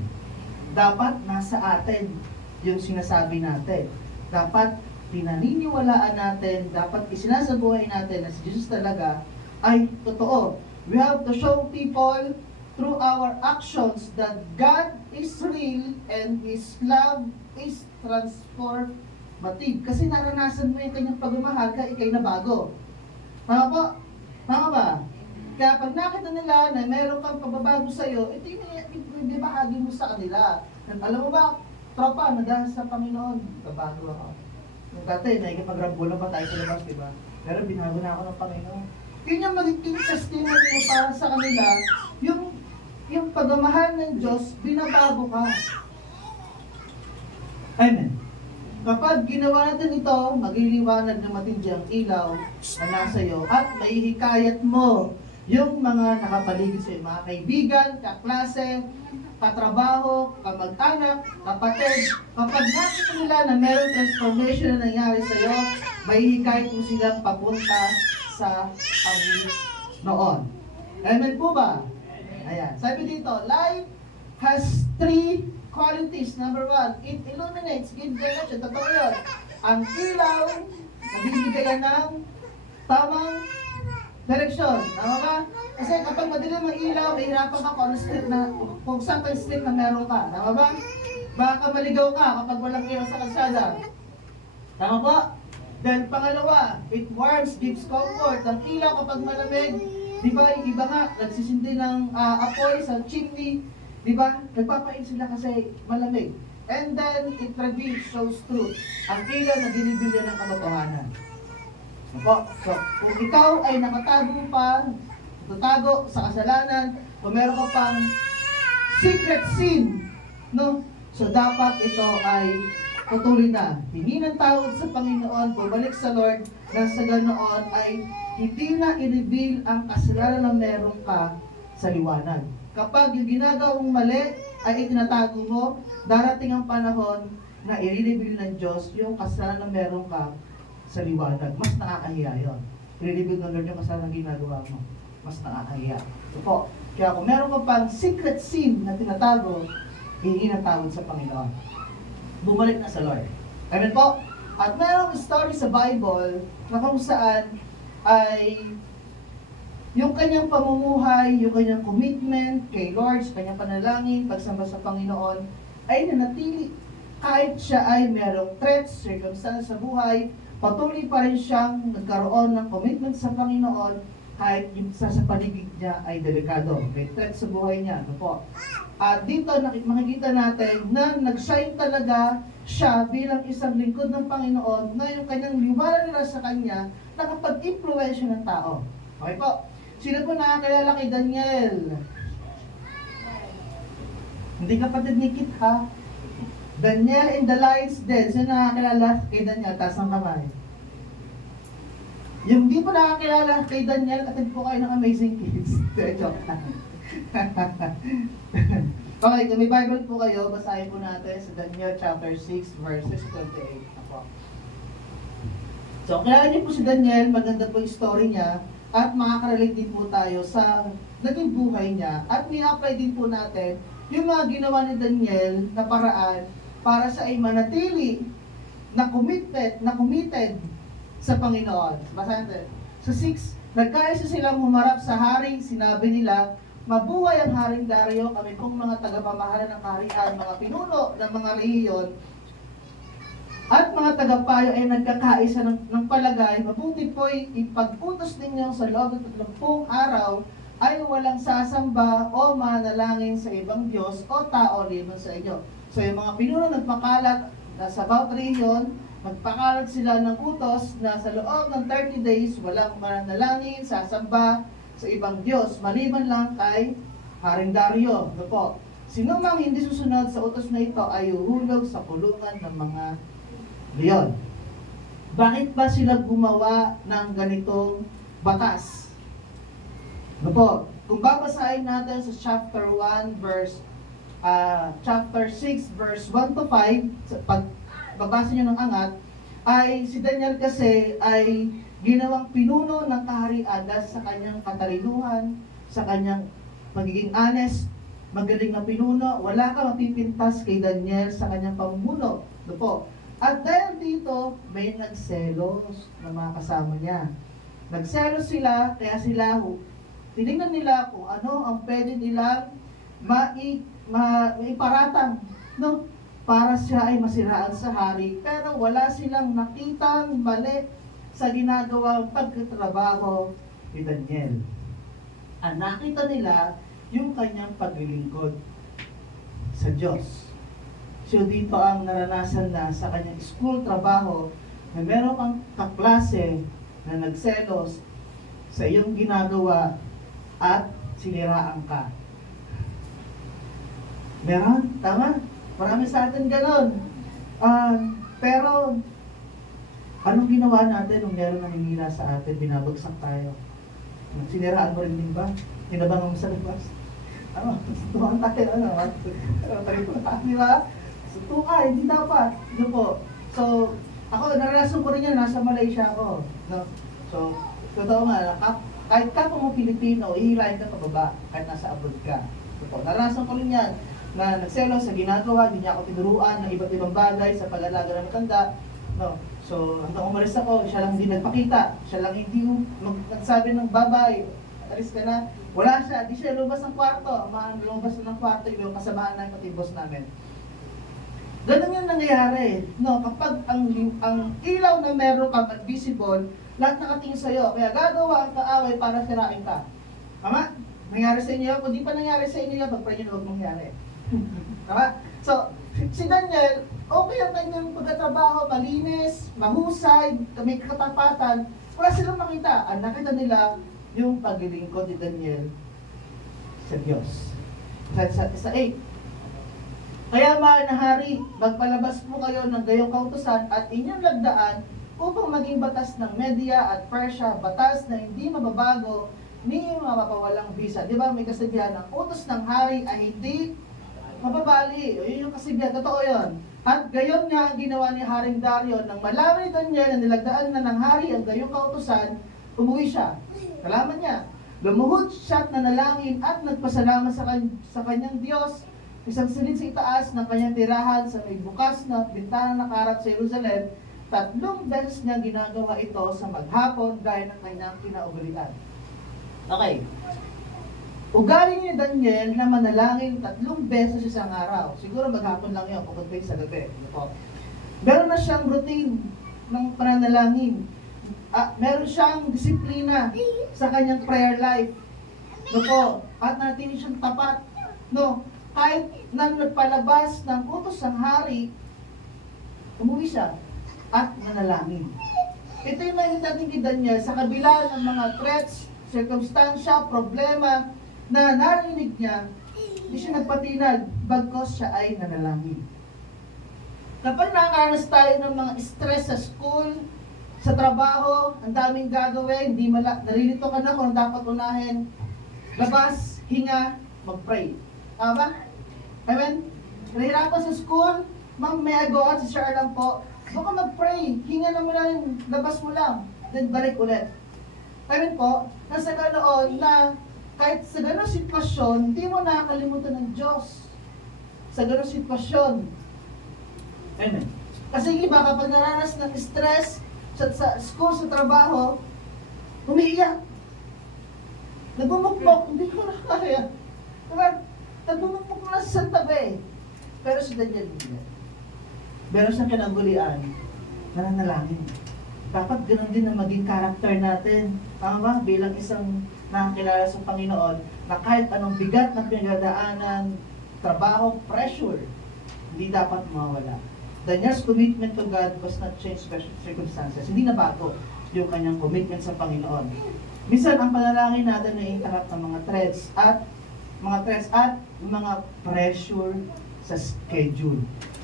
Dapat nasa atin yung sinasabi natin. Dapat pinaniniwalaan natin, dapat isinasabuhay natin na si Jesus talaga ay totoo. We have to show people through our actions that God is real and His love is transformative. Kasi naranasan mo yung kanyang pagmamahal, kaya ikay nabago. Tama po? Tama ba? Kaya pag nakita nila na meron kang pagbabago sa'yo, ito yung ibahagi mo sa kanila. Alam mo ba, tropa, dahil sa Panginoon, babago ako. Nung dati, nakikipagrambulan pa tayo sa labas, di ba? Pero binago na ako ng Panginoon. Yun yung magiging testimony mo para sa kanila, yung pagmamahal ng Diyos, binabago ka. Amen. Kapag ginawa natin ito, magliliwanag na matindi ang ilaw na nasa iyo at maihikayat mo yung mga nakapaligid sa iyo, mga kaibigan, kaklase, katrabaho, kamag-anak, kapatid. Kapag nakita nila na meron transformation na nangyari sa iyo, maihikayat mo silang papunta sa Panginoon. Amen po ba? Ayan. Sabi dito, life has three qualities. Number 1, it illuminates, gives direction. Totoo yun. Ang ilaw, nabibigyan ng tamang direksyon. Tama ba? Kasi kapag madilim ang ilaw, mahirapan ka kung saan ka street na meron ka. Tama ba? Baka maligaw ka kapag walang ilaw sa kalsada. Tama po? Then pangalawa, it warms, gives comfort. Ang ilaw kapag malamig, di ba, iba nga, nagsisindi ng apoy sa chimney, di ba? Nagpapain sila kasi malamig. And then, it reveals, shows truth. Ang ilaw na binibigyan ng katotohanan. So, kung ikaw ay natatago sa kasalanan, kung meron ka pang secret sin, no? So, dapat ito ay patuloy na. Hingi ng tawad sa Panginoon, bumalik sa Lord, na sa ganoon ay hindi na i-reveal ang kasalanan na meron ka sa liwanag. Kapag yung ginagawang mali ay itinatago mo, darating ang panahon na i-reveal ng Diyos yung kasalanan na meron ka sa liwanag. Mas nakakahiya yun. I-reveal ng Lord yung kasalanan na ginagawa mo. Mas nakakahiya. So po, kaya kung meron ka pang secret sin na tinatago, hihingi ng tawad sa Panginoon. Bumalik na sa Lord. Amen po? At merong story sa Bible na kung saan ay yung kanyang pamumuhay, yung kanyang commitment kay Lord, sa kanyang panalangin, pagsamba sa Panginoon, ay nanatili. Kahit siya ay merong threats, circumstances sa buhay, patuloy pa rin siyang nagkaroon ng commitment sa Panginoon kahit yung sa paligid niya ay delikado. May threats sa buhay niya. Ano po? At dito makikita natin na nag-shine talaga siya bilang isang lingkod ng Panginoon na yung kanyang liwanag nila sa kanya nakapag-influensya ng tao. Okay po? Sino po nakakilala kay Daniel? Hindi kapatid ni Kit ha? Daniel in the lion's den. Sino nakakilala kay Daniel? Taas ng kamay. Yung di po nakakilala kay Daniel, atid po kayo ng Amazing Kids. Joke lang. Okay, kung may Bible po kayo, basahin po natin sa Daniel chapter 6 verses 28. Ako. So, kilala niyo po si Daniel, maganda po yung story niya, at makaka-relate din po tayo sa naging buhay niya, at ni-apply din po natin yung mga ginawa ni Daniel na paraan para sa ay manatili na committed sa Panginoon. Basahin natin. Sa 6, nagkaisa silang humarap sa hari, sinabi nila, mabuhay ang Haring Dario, kami kong mga tagapamahala ng kaharian, mga pinuno ng mga rehiyon, at mga tagapayo ay nagkakaisa ng palagay, mabuti po'y ipag-utos ninyo sa loob ng 30 araw ay walang sasamba o manalangin sa ibang Diyos o tao liban sa inyo. So yung mga pinuno nagpakalat sa bawat rehiyon, magpakalat sila ng utos na sa loob ng 30 days walang manalangin, sasamba sa ibang Diyos, maliban lang kay Haring Dario. Ano po? Sino mang hindi susunod sa utos na ito ay uhulog sa kulungan ng mga leon. Bakit ba sila gumawa ng ganitong batas? Ano po? Kung babasahin natin sa chapter 1 verse chapter 6 verse 1 to 5, pag babasa nyo ng angat, ay si Daniel kasi ay ginawang pinuno ng kaharian dahil sa kanyang katalinuhan, sa kanyang magiging honest, magaling na pinuno. Wala ka mapipintas kay Daniel sa kanyang pamumuno. Ano po? At dahil dito, may nagselos na mga kasama niya. Nagselos sila, kaya sila, tinignan nila kung ano ang pwede nilang maiparatang, no? Para siya ay masiraan sa hari. Pero wala silang nakitang mali sa ginagawang pagkatrabaho ni Daniel. Nakita nila yung kanyang paglilingkod sa Diyos. So dito ang naranasan na sa kanyang school, trabaho, na meron kang kaklase na nagselos sa iyong ginagawa at siniraan ka. Meron? Tama? Marami sa atin ganon. Pero, anong ginawa natin nung meron naninira sa atin, binabagsak tayo? Siniraan mo rin din ba? Tinabangan mo sa labas? Tumahan tayo, di ba? Tuka, hindi dapat. Ano po? So, ako, naranasan ko rin yan, nasa Malaysia ako. No? So, totoo nga, kahit kapwa mo Pilipino, ihirahin ka pababa, kahit nasa abroad ka. Ano po? Naranasan ko rin yan, na nagselos sa ginagawa, hindi niya ako tinuruan ng iba't ibang bagay sa pag-alaga ng matanda. No? So, hanggang umalis ako, siya lang hindi nagpakita. Siya lang hindi nagsabi ng babay, alis ka na. Wala siya, di siya lumabas ng kwarto. Ang lumabas ng kwarto, yung kasamahan namin, pati boss namin. Ganun yung nangyayari. No, kapag ang ilaw na meron kang visible, lahat nakatingin sa'yo. Kaya gagawa ang kaaway para sirain ka. Tama? Nangyari sa inyo? Kung di pa nangyari sa inyo, pag-pray nyo na huwag mangyari. Tama? So, si Daniel, okay ang kanyang pagkatrabaho, malinis, mahusay, may katapatan. Wala silang makita. Ang nakita nila, yung paglilingkod ni Daniel sa Diyos. Sa 8. Kaya mahal na hari, magpalabas mo kayo ng gayong kautusan at inyong lagdaan upang maging batas ng Media at Persia, batas na hindi mababago ni mapapawalang bisa. Di ba may kasabihan, ang utos ng hari ay hindi mababali. Yun yung kasabihan, totoo yun. At gayon nga ang ginawa ni Haring Dario, nang malaman ni Daniel na nilagdaan na ng hari ang gayong kautusan, umuwi siya. Kalaman niya, lumuhod siya at nanalangin at nagpasalamat sa kanyang Diyos. Isang silid sa itaas ng kanyang tirahan sa may bukas na bintana na kaharap sa Jerusalem. 3 beses niya ginagawa ito sa maghapon gaya ng kanyang kinaugalian. Okay. Ugali ni Daniel na manalangin 3 beses isang araw. Siguro maghapon lang yun, pupunta sa gabi. Meron na siyang routine ng pananalangin. Meron siyang disiplina sa kanyang prayer life. At natin siyang tapat. No, kahit nang nagpalabas ng utos ng hari, umuwi siya at nanalangin. Ito yung makikita natin kay Daniel sa kabila ng mga threats, circumstansya, problema na narinig niya, hindi siya nagpatinag bagkos siya ay nanalangin. Kapag nakakaranas tayo ng mga stress sa school, sa trabaho, ang daming gagawin, narilito ka na kung dapat unahin, labas, hinga, mag-pray. Tama? Amen? Nahirapan sa school, ma'am, may I go out? Si Shar lang po. Baka mag-pray, hinga na mo lang, labas mo lang, then balik ulit. Amen po? Nasa ganoon na kahit sa gano'ng sitwasyon, hindi mo nakakalimutan ng Diyos. Sa gano'ng sitwasyon. Amen. Kasi iba kapag naranas ng stress sa school, sa trabaho, umiiyak. Nagmumukmok, hindi ko na kaya. Nagmumukmok na sa tabi. Pero si Daniel hindi. Meron siyang kinagulian, nananalangin. Dapat ganoon din ang maging karakter natin. Tama ba? Bilang isang nakakilala sa Panginoon, na kahit anong bigat ng pinagdadaanan, trabaho, pressure, hindi dapat mawala. Daniel's commitment to God was not changed by circumstances. Hindi nabago yung kanyang commitment sa Panginoon. Minsan, ang panalangin natin ay interrupt ng mga threats at mga pressure sa schedule.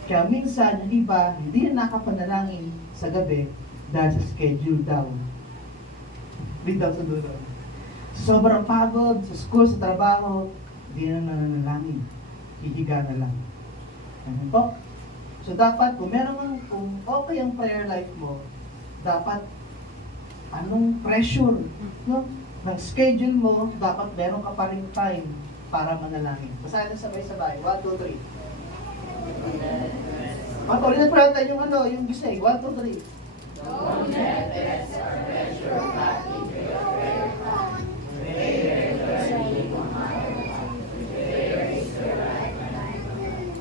Kaya minsan, yung iba, hindi na nakapanalangin sa gabi dahil sa schedule daw. Hindi daw sa dulo. Sobrang pagod, sa school, sa trabaho, hindi na nananalangin. Hihiga na lang. Ano po? So dapat, kung okay ang prayer life mo, dapat, anong pressure, no? Ng schedule mo, dapat meron ka pa rin time para manalangin. Basahin na sabay-sabay. 1, 2, 3. Patuloy na prayer tayo yung gising. 1, 2, 3. Don't let this or pressure back into your prayer time. Pray regularly, prayer is your lifeline.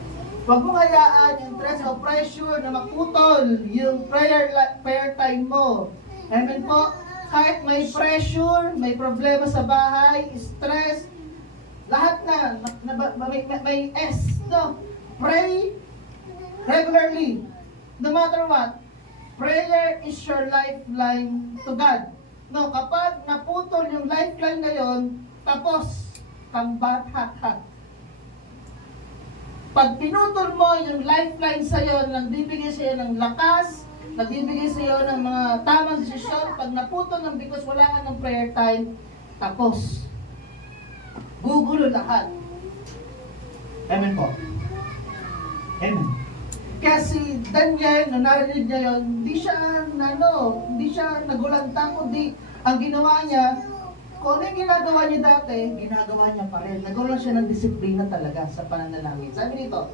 Huwag mong hayaan yung stress o pressure na maputol yung prayer time mo. Amen po? kahit may pressure, may problema sa bahay, stress, lahat may S, no? Pray regularly. No matter what, prayer is your lifeline to God. No, kapag naputol yung lifeline na yon, tapos, kang bata ka. Pag pinutol mo yung lifeline sa'yo, nagbibigay sa'yo ng lakas, nagbibigay sa'yo ng mga tamang desisyon, pag naputol ng because wala ka ng prayer time, tapos, gugulo lahat. Amen po. Amen. Kaya si Daniel, nung narinig niya yun, hindi siya nagulantang, kundi ang ginawa niya, kung ano yung ginagawa niya dati, ginagawa niya pa rin. Nagkaroon siya ng disiplina talaga sa pananalangin. Sabi nito,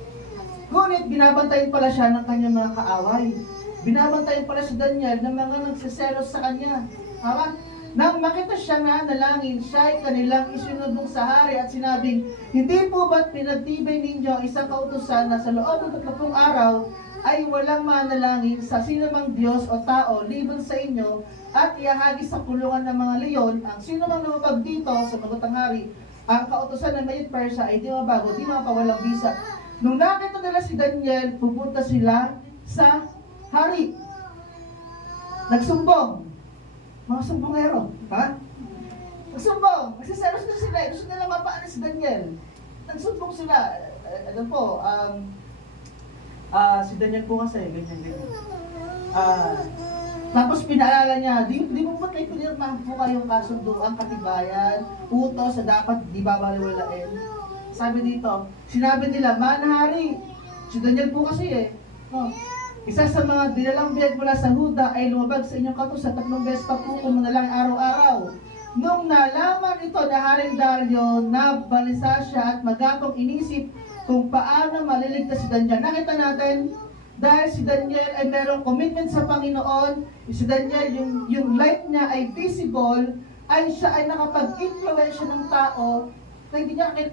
ngunit binabantayan pala siya ng kanyang mga kaaway. Binabantayan pala si Daniel ng mga nagsiselos sa kanya. Tama? Nang makita siya nga nalangin, siya ay kanilang isinudong sa hari at sinabing, hindi po ba't pinagtibay ninyo isang kautusan na sa loob ng 30 araw ay walang manalangin sa sinumang Diyos o tao liban sa inyo at ihahagi sa kulungan ng mga leon ang sinumang lumabag dito sa magutang hari. Ang kautusan ng Mayat Persia ay di mabago, di mapawalang bisa. Nung nakita nila si Daniel, pupunta sila sa hari. Nagsumbong. Mga sumbongero, ha? Nagsumbong. Nagsiselos na sila. Gusto nila mapaalis si Daniel. Nagsumbong sila. Ano po, si Daniel po kasi, ganyan. Tapos pinaalala niya, di mo ba kayo pinirmahan po kayong kasunduang katibayan, utos sa dapat di babaliwalain? Sabi dito, sinabi nila, manahari. Si Daniel po kasi Oh. Isa sa mga dinalang biyag mula sa Huda ay lumabag sa inyong kautusan 3 beses pa po kung manalang araw-araw. Nung nalaman ito na Haring Dario, nabalisa siya at magapang inisip kung paano maliligtas si Daniel. Nakita natin, dahil si Daniel ay merong commitment sa Panginoon, si Daniel, yung life niya ay visible, ay siya ay nakapag-influensya ng tao na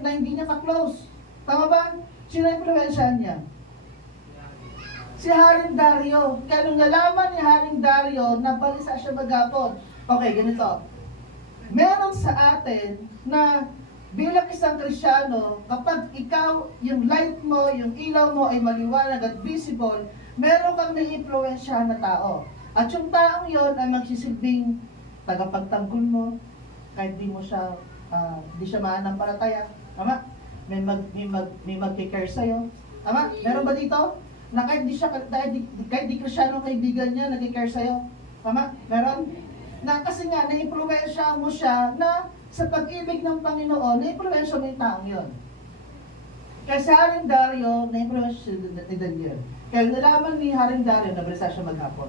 hindi niya ka-close. Tama ba? Sino influensyahan niya? Si Haring Dario. Kaya nung nalaman ni Haring Dario, nabalisa siya magapon. Okay, ganito. Meron sa atin na bilang isang Kristyano, kapag ikaw, yung light mo, yung ilaw mo ay maliwanag at visible, meron kang nai-influensyahan na tao. At yung taong yon ay magsisilbing tagapagtanggol mo, kahit di siya maanampalataya. Tama? May mag-care sa'yo. Tama? Meron ba dito? Na kahit di Kristyano kaibigan niya, nag-care sa'yo. Tama? Meron? Na kasi nga, na-influensya mo siya na sa pag-ibig ng Panginoon, na-influensya mo yung taong yun. Kaya si Haring Dario, na-influensya ni Daniel. Kaya nalaman ni Haring Dario, nabalisa siya maghapon.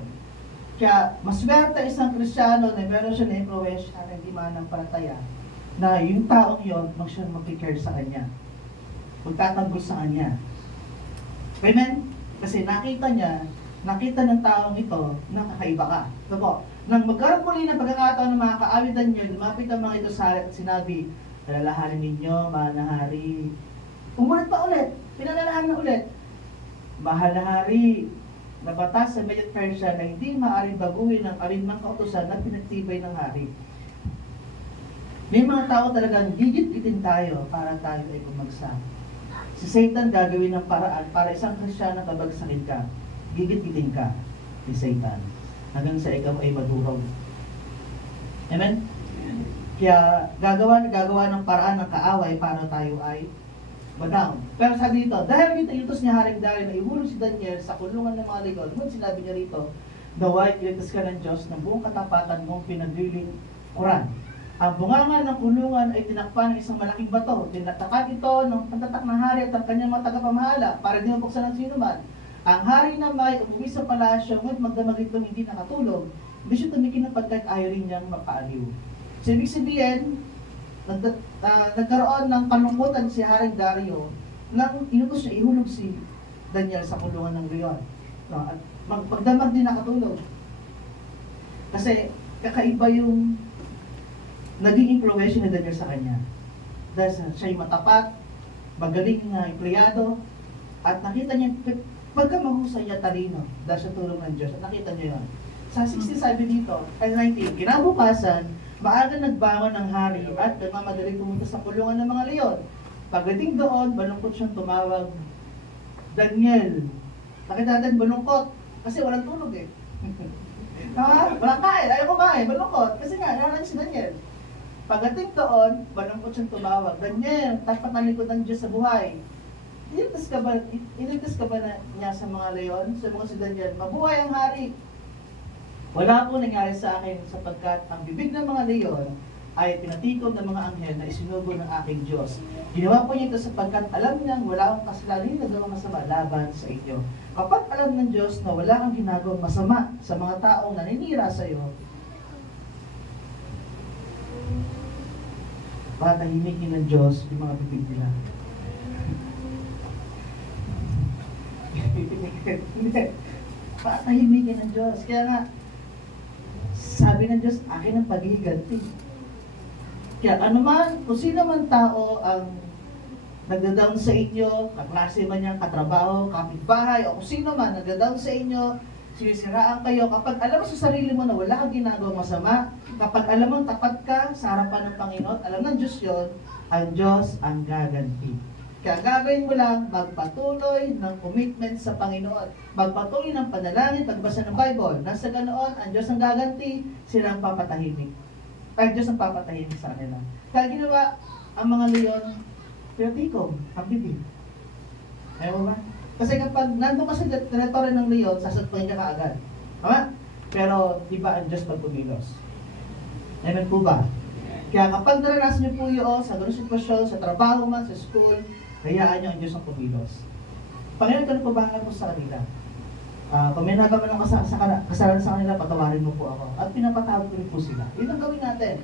Kaya maswerte isang Kristyano na meron siya na-influensya na hindi mananampalataya na yung taong yun, siya mag-care sa kanya. Magtatanggol sa kanya. Amen? Kasi nakita ng taong ito, nakakaiba ka. Ito po, nang magkaroon muli ng pagkakataon ng mga kaawit Daniel, lumapit ang mga ito sa sinabi, alalahanin ninyo, mahal na hari. Umulit pa ulit, pinalalahan na ulit. Mahal na hari, na batas sa Mayat Persia na hindi maaaring baguhin ng alinmang kautusan na pinagtibay ng hari. May mga tao talagang gigit-gitin tayo para tayo ay bumagsak. Si Satan gagawin ng paraan para isang Kristyano babagsakin ka. Gigit-gitin ka ni Satan hanggang sa ikaw ay madurog. Amen? Kaya gagawa ng paraan ng kaaway para tayo ay madown. Pero sabi dito, dahil dito iutos niya Haring Dario na ihulog si Daniel sa kulungan ng mga legal, ngunit sinabi niya rito, nawa'y iligtas ka ng Diyos ng buong katapatan mong pinaglilingkuran. Ang bunganga ng kulungan ay tinakpan ng isang malaking bato. Tinatakan ito ng pantatak ng hari at ang kanyang mga tagapamahala para di mabuksan ng sinuman. Ang hari na may umuwi sa palasyo, ngunit magdamag itong hindi nakatulog. Hindi siya tumikin ng pagkat ayaw rin niyang mapaaliw. So, ibig sabihin, nagkaroon ng kalungkutan si Haring Dario nang inutos niya ihulog si Daniel sa kulungan ng leon. No, at magdamag din nakatulog. Kasi kakaiba yung naging influensya ni Daniel sa kanya. Dahil siya'y matapat, magaling na empleyado, at nakita niya, pagka mahusay niya talino, dahil sa tulong ng Diyos, at nakita niya yun. Sa 16 sabi dito, ay 19, kinabukasan, maaga nagbangon ng hari at nagmamadaling pumunta sa kulungan ng mga leon. Pagdating doon, malungkot siyang tumawag, Daniel. Nakita natin malungkot kasi walang tulog eh. Walang kain, ayaw kumain, malungkot. Kasi nga, nalang si Daniel. Pagdating doon, malungkot siyang tumawag, Daniel, tapat na likod ng Diyos sa buhay. Iniligtas ka ba niya sa mga leon? Sa mga si Daniel, mabuhay ang hari. Wala po nangyari sa akin sapagkat ang bibig ng mga leon ay pinatikom ng mga anghel na isinugo ng aking Diyos. Ginawa po niya ito sapagkat alam niyang wala akong kasalanan na gawang masama laban sa inyo. Kapag alam ng Diyos na wala kang ginagawang masama sa mga taong naninira sa iyo, patahimikin ng Diyos yung mga bibig nila. Hindi. Patahimikin ng Diyos. Kaya nga, sabi ng Diyos, akin ang paghihiganti. Kaya anuman, kung sino man tao ang nagda-down sa inyo, kaklase man yan, katrabaho, kapitbahay, o kung sino man nagda-down sa inyo, sinisiraan kayo, kapag alam mo sa sarili mo na wala kang ginagawang masama, kapag alam mo tapat ka sa harapan ng Panginoon, alam ng Diyos yun, ang Diyos ang gaganti. Kaya gagawin mo lang, magpatuloy ng commitment sa Panginoon. Magpatuloy ng panalangin, pagbasa ng Bible. Nasa ganoon, ang Diyos ang gaganti, silang papatahimik. Ang Diyos ang papatahimik sa kanila. Kaya ginawa ang mga leon, pinatikom, ang bibig. Ayaw ba? Kasi kapag nandun ka sa territory ng leon, sasagpangin ka kaagad. Tama? Pero di ba ang Diyos magpumilos? Amen po ba? Kaya kapag naranasan niyo po yun sa ganung sitwasyon, sa trabaho man, sa school, hayaan niyo ang Diyos ang pumilos. Panginoon, ito po bahala mo sa kanila. Kung may nagawa ng kasalanan sa kanila, patawarin mo po ako. At pinapatawag ko rin po sila. Yun ang gawin natin.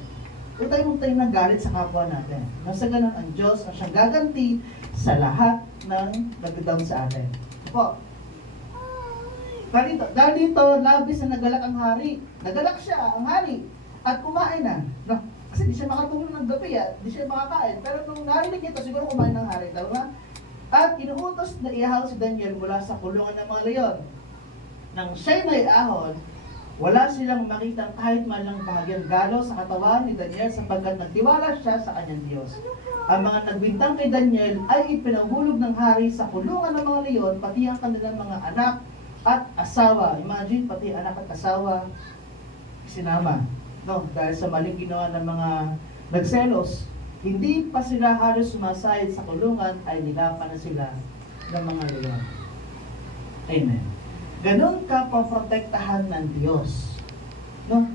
Huwag tayong ng galit sa kapwa natin. Nasa ganun ang Diyos ang siyang gaganti sa lahat ng nag-down sa atin. Po. Dahil dito, labis na nagalak ang hari. Nagalak siya, ang hari. At kumain na. No? Kasi di siya makatulong ng gabi, di siya makakain. Pero nung narinig niya ito, siguro kumain ng hari. Tama? At inuutos na iahal si Daniel mula sa kulungan ng mga leon. Nang siya'y may ahon, wala silang makitang kahit man lang bahagyang galaw sa katawan ni Daniel sapagkat nagtiwala siya sa kanyang Diyos. Ang mga nagbintang kay Daniel ay ipinahulog ng hari sa kulungan ng mga leon, pati ang kanilang mga anak at asawa. Imagine, pati anak at asawa, sinama. No, dahil sa maling ginawa ng mga nagselos, hindi pa sila halos sumasayad sa kulungan, ay nilapan na sila ng mga leon. Amen. Ganon ka poprotektahan ng Diyos. No?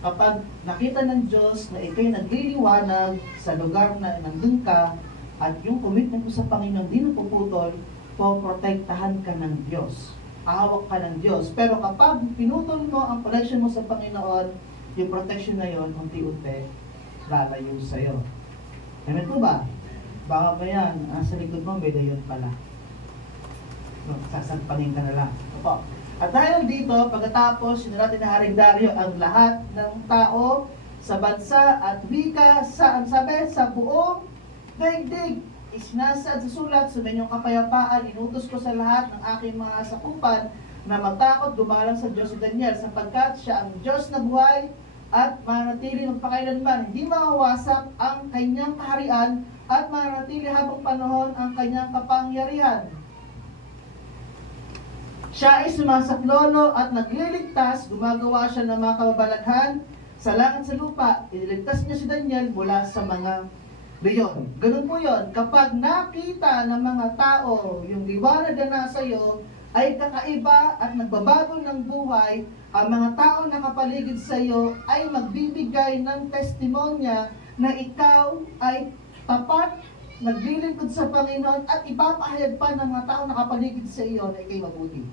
Kapag nakita ng Diyos na ikay nagliliwanag sa lugar na nandun ka at yung commitment mo sa Panginoon di napuputol, poprotektahan ka ng Diyos. Hawak ka ng Diyos. Pero kapag pinutol mo ang connection mo sa Panginoon, yung protection na yon unti-unti lalayo sa'yo. Amen po ba? Baka ba yan, sa likod mo may dayon pala. Sasagpangin ka na lang. Opo. At dahil dito, pagkatapos, sinarating na Haring Dario ang lahat ng tao sa bansa at wika sa buong daigdig. Isinasad sa sulat, sumenyong kapayapaan, inutos ko sa lahat ng aking mga sakupan na magtakot, dumalang sa Diyos si Daniel, sapagkat siya ang Diyos na buhay at manatili magpakailanman. Hindi mawawasak ang kanyang kaharian at manatili habang panahon ang kanyang kapangyarihan. Siya ay sumasaklolo at nagliligtas, gumagawa siya ng mga kababalaghan sa langit sa lupa. Iniligtas niya si Daniel mula sa mga leon. Ganun po yun. Kapag nakita ng mga tao yung liwanag na nasa iyo ay kakaiba at nagbabago ng buhay, ang mga tao na kapaligid sa iyo ay magbibigay ng testimonya na ikaw ay tapat, naglilingkod sa Panginoon at ipapahayag pa ng mga tao na kapaligid sa iyo na ikay mabuti.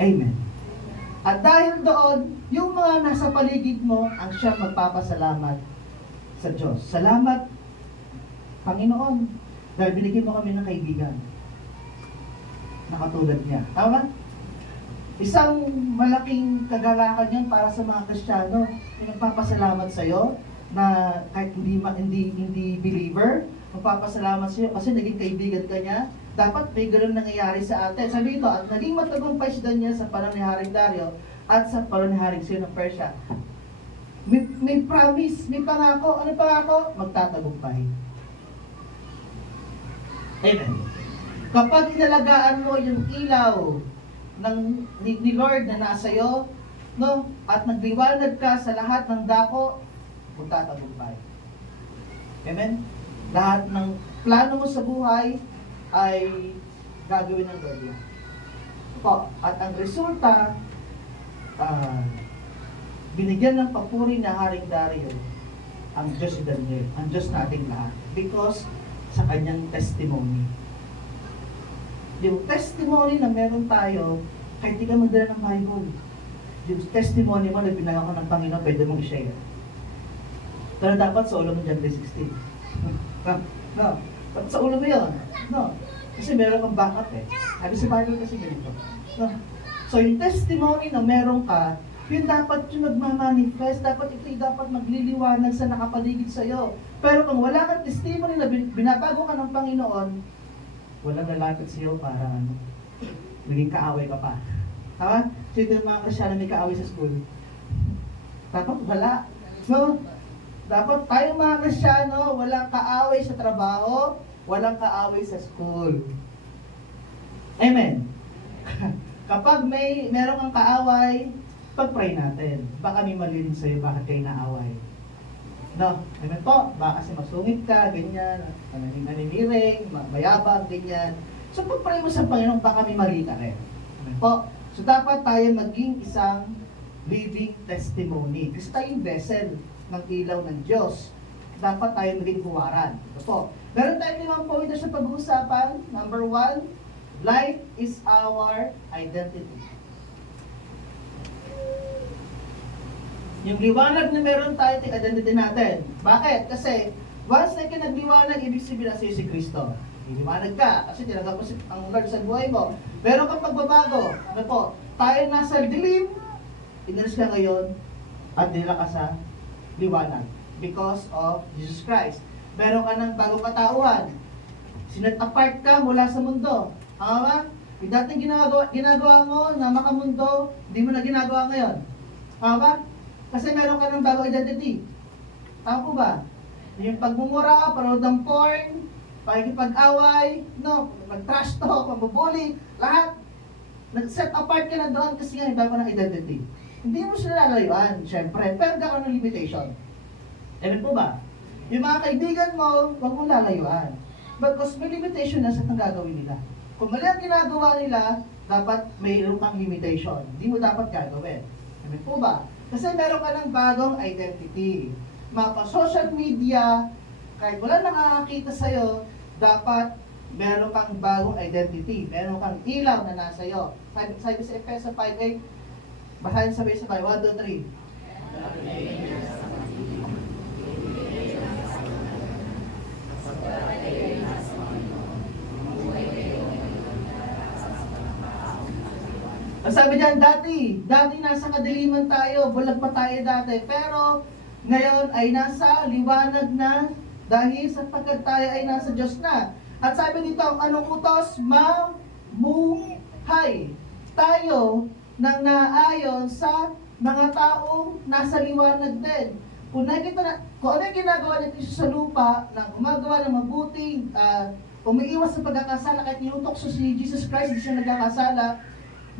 Amen. At dahil doon, yung mga nasa paligid mo ang siyang magpapasalamat sa Diyos. Salamat, Panginoon, dahil binigyan mo kami ng kaibigan na katulad niya. Tama? Isang malaking kagalakan yan para sa mga Kristiyano. Yung nagpapasalamat sa iyo na kahit hindi believer, magpapasalamat sa iyo kasi naging kaibigan ka niya. dapat may ganun nangyayari sa atin. Sabi ito, at naging matagumpay si Daniel sa panahon ni Haring Dario at sa panahon ni Haring Cyril ng Persia. May promise, may pangako. Ano pangako? Magtatagumpay. Amen. Kapag inalagaan mo yung ilaw ni Lord na nasa iyo, no, at nagliwanag ka sa lahat ng dako, magtatagumpay. Amen? Lahat ng plano mo sa buhay ay gagawin ng Lord yan. Po, at ang resulta, binigyan ng papuri na Haring Dario ang Diyos si Daniel, ang Diyos nating lahat, because sa kanyang testimony. Yung testimony na meron tayo, kahit di ka magdala ng Bible, yung testimony mo na binigyan ko ng Panginoon, pwede mong i-share. Pero dapat sa ulo mo dyan, 3:16. No. Dapat sa ulo mo yun. No. Kasi meron kang backup eh. Sabi sa Bible kasi ganito. No. So yung testimony na meron ka, yun dapat yung magmamanifest, dapat ito'y dapat magliliwanag sa nakapaligid sa'yo. Pero kung wala kang testimony na binabago ka ng Panginoon, walang lalapit sa'yo para maging kaaway ka pa. Ha? So ito yung mga Kristyano may kaaway sa school. Dapat wala. So, dapat tayong mga Kristyano, walang kaaway sa trabaho, walang kaaway sa school. Amen. Kapag meron kang kaaway, pag-pray natin. Baka may mali rin sa'yo, bakit kayo naaway. No, amen po, baka kasi masungit ka, ganyan, naniniring, mayabang, ganyan. So pag-pray mo sa Panginoon, baka may mali ka rin. Amen po. So dapat tayo maging isang living testimony. Kasi tayo yung vessel ng ilaw ng Diyos. Dapat tayo maging huwaran. Ito po. Meron tayong 5 points sa pag-uusapan. Number 1, light is our identity. Yung liwanag na meron tayo, ito identity natin. Bakit? Kasi once na kinagliwanag, ibig sabihin na si Kristo. Liwanag ka, kasi tinanggap mo ang Lord sa buhay mo. Meron kang pagbabago. Ano po? Tayo nasa dilim, inalis ka ngayon, at dinala ka sa liwanag. Because of Jesus Christ. Meron ka ng bagong katauhan. Sinet apart ka mula sa mundo. Tama ba? Yung dating ginagawa mo na makamundo, hindi mo na ginagawa ngayon. Tama ba? Kasi meron ka ng bagong identity. Tama po ba? Yung pagmumura, panood ng porn, pakikipag-away, no, mag-trash talk, magbubuli, lahat. Nag-set apart ka na doon kasi nga yung bago ng identity. Hindi mo sila lalayuan, syempre, pero gano'n ng limitation. Amen po ba? Yung mga kaibigan mo, huwag mong lalayuan. Because may limitation na sa itong gagawin nila. Kung mali ang ginagawa nila, dapat mayroon kang limitation. Hindi mo dapat gagawin. Amen po ba? Kasi meron ka ng bagong identity. Social media, kahit wala nakakakita sa'yo, dapat meron kang bagong identity. Meron kang ilaw na nasa iyo. Sabi sa Efeso 5:8, basahin sabay-sabay, 1, 2, 3. Ang sabi diyan, dati nasa kadiliman tayo, bulag pa tayo dati, pero ngayon ay nasa liwanag na dahil sapagkat tayo ay nasa Diyos na. At sabi dito, anong utos? Mamuhay tayo nang naayon sa mga taong nasa liwanag din. Kung ano yung ginagawa natin sa lupa, na gumagawa ng mabuting, umiiwas sa pagkakasala, kahit nilutok si Jesus Christ, hindi siya nagkakasala,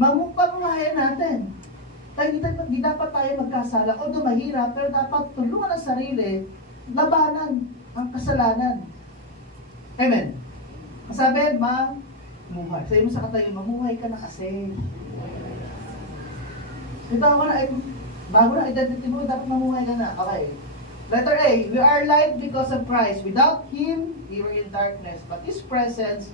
mamupamuhayan natin. Kaya hindi dapat tayo magkasala, although mahirap, pero dapat tulungan ang sarili, labanan ang kasalanan. Amen. Sabi, mamuhay. Sabi mo sa katayo, mamuhay ka na kasi. Bago na identity mo, dapat mamuhay ka na. Okay. Letter A, we are light because of Christ. Without Him, we were in darkness. But His presence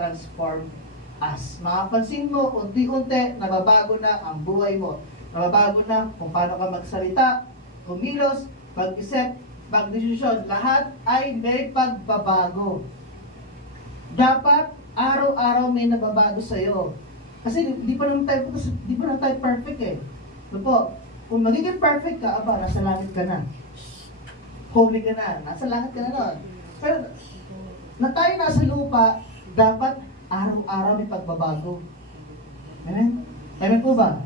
transformed us. Makapansin mo, unti-unti, nababago na ang buhay mo. Nababago na kung paano ka magsalita, kumilos, mag-isip, mag-desisyon. Lahat ay may pagbabago. Dapat, araw-araw may nababago sa'yo. Kasi di pa naman tayo perfect eh. So po, kung magiging perfect ka, nasa langit ka na. Holy ka na, nasa langit ka na nun. Pero, na tayo nasa lupa, dapat araw-araw may pagbabago. Amen? Amen po ba?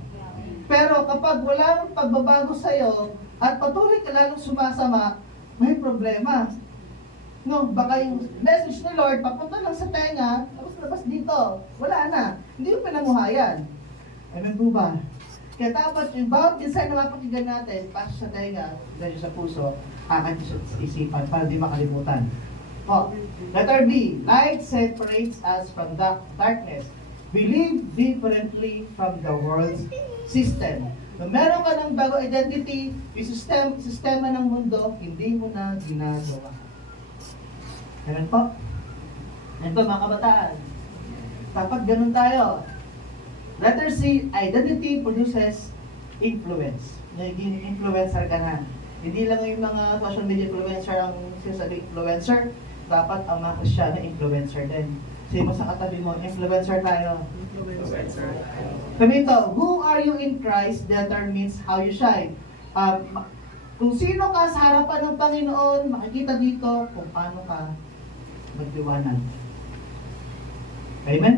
Pero kapag walang pagbabago sa'yo at patuloy ka lalong sumasama, may problema. No, baka yung message ni Lord, papunta lang sa tenga, tapos labas dito. Wala na. Hindi yung pinamuhayan. Amen po ba? Kaya dapat yung bawat design na mapakinggan natin, pasok sa tenga, dahil sa puso, akan sa isipan para di makalimutan. Oh, letter B, light separates us from the darkness. We live differently from the world's system. Kung meron ka ng bago identity, yung sistema ng mundo, hindi mo na ginagawa. Ganun po. Ganun po mga kabataan. Dapat ganun tayo. Letter C, identity produces influence. Naging influencer ka na. Hindi lang yung mga social media influencer ang sinasabi influencer, dapat ang mga Kristiyano influencer din. Sige mo sa katabi mo, influencer tayo. Kami ito, who are you in Christ determines how you shine. Kung sino ka sa harapan ng Panginoon, makikita dito kung paano ka magdiwanag. Amen?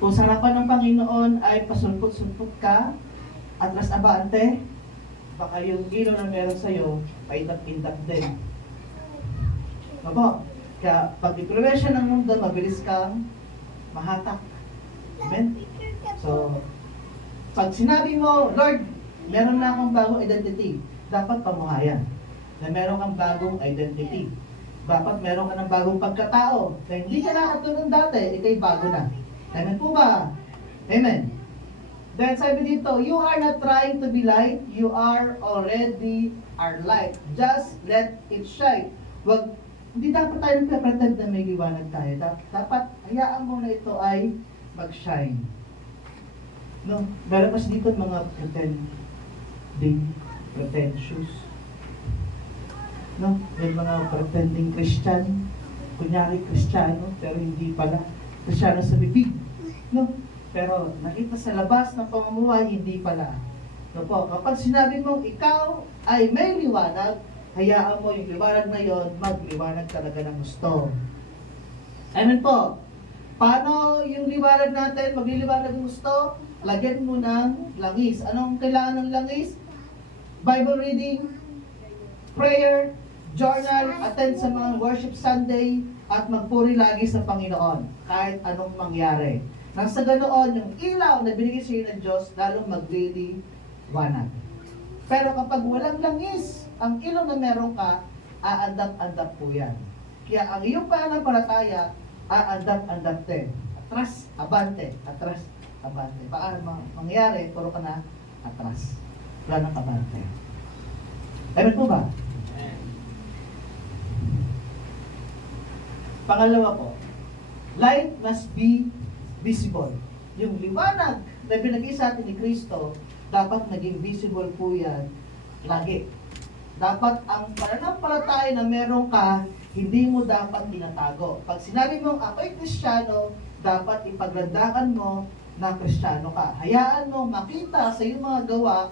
Kung sa harapan ng Panginoon ay pasulpot-sulpot ka, atras abante, baka yung ilaw na meron sa'yo, paindap-indap din. Opo, kaya pag impluwensya ng mundo, mabilis kang mahatak. Amen? So, pag sinabi mo, Lord, meron na akong bagong identity, dapat pamuhayan. Na meron kang bagong identity. Dapat meron ka ng bagong pagkatao. Na hindi ka nakatulong dati, ikay bago na. Amen po ba? Amen. Then sabi dito, you are not trying to be light, you are already our light. Just let it shine. Hindi dapat tayo nagpe-pretend na may liwanag tayo. Dapat, hayaan mo na ito ay mag-shine. No? Meron kasi dito mga pretentious. No? May mga pretending Christian. Kunyari Kristiyano, pero hindi pala. Kristiyano sa bibig. No? Pero nakita sa labas ng pamumuhay, hindi pala. So po, kapag sinabi mong ikaw ay may liwanag, hayaan mo yung liwanag na yon, magliwanag talaga ng gusto. Amen po. Paano yung liwanag natin, magliliwanag ng gusto? Lagyan mo ng langis. Anong kailangan ng langis? Bible reading, prayer, journal, attend sa mga worship Sunday, at magpuri lagi sa Panginoon, kahit anong mangyari. Nang sa ganoon, yung ilaw na binigay sa iyo ng Diyos, lalong magliliwanag. Pero kapag walang langis, ang ilaw na meron ka, aandap-andap po yan. Kaya ang iyong pananampalataya, aandap-andap din. Atras, abante, atras, abante. Baka mangyari, puro ka na atras. Wala nang abante. Amen po ba? Pangalawa po, light must be visible. Yung liwanag na binigay sa atin ni Kristo, dapat naging visible po yan lagi. Dapat ang pananampalataya na meron ka, hindi mo dapat tinatago. Pag sinabi mong ako'y Kristiyano, dapat ipaglandakan mo na Kristiyano ka. Hayaan mo makita sa iyong mga gawa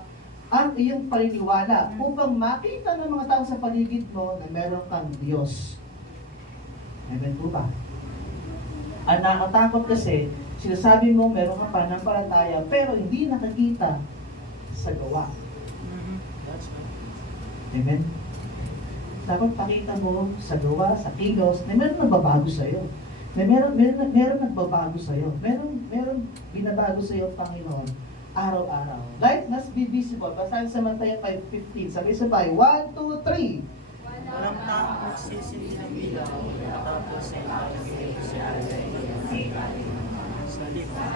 ang iyong paniniwala upang makita ng mga tao sa paligid mo na meron kang Diyos. Amen po ba? Ang nakatakot kasi, sinasabi mo meron kang pananampalataya pero hindi nakakita sa gawa. Amen? Dapat pakita mo sa gawa, sa kilos, na meron nagbabago sa'yo. Na meron nagbabago sa'yo. Meron binabago sa'yo ang Panginoon araw-araw. Light must be visible. Basahin sa Matthew 5:15. Sabay-sabay. 1, 2, 3. Walang taong nagsisindi ng ilaw, tapos ay nakikita si Alay. Sa lipa,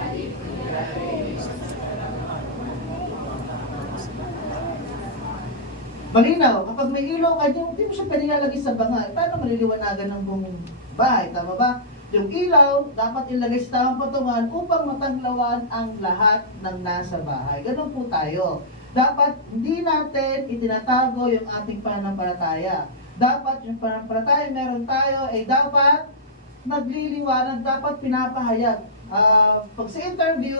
Malinaw, kapag may ilaw ka, hindi mo siya pwede lalagay sa bangal. Paano maliliwanagan ng buong bahay? Tama ba? Yung ilaw, dapat ilagay sa tamang patungan upang matanglawan ang lahat ng nasa bahay. Ganun po tayo. Dapat hindi natin itinatago yung ating pananampalataya. Dapat yung pananampalataya meron tayo ay dapat nagliliwanag, dapat pinapahayag. Pag sa interview,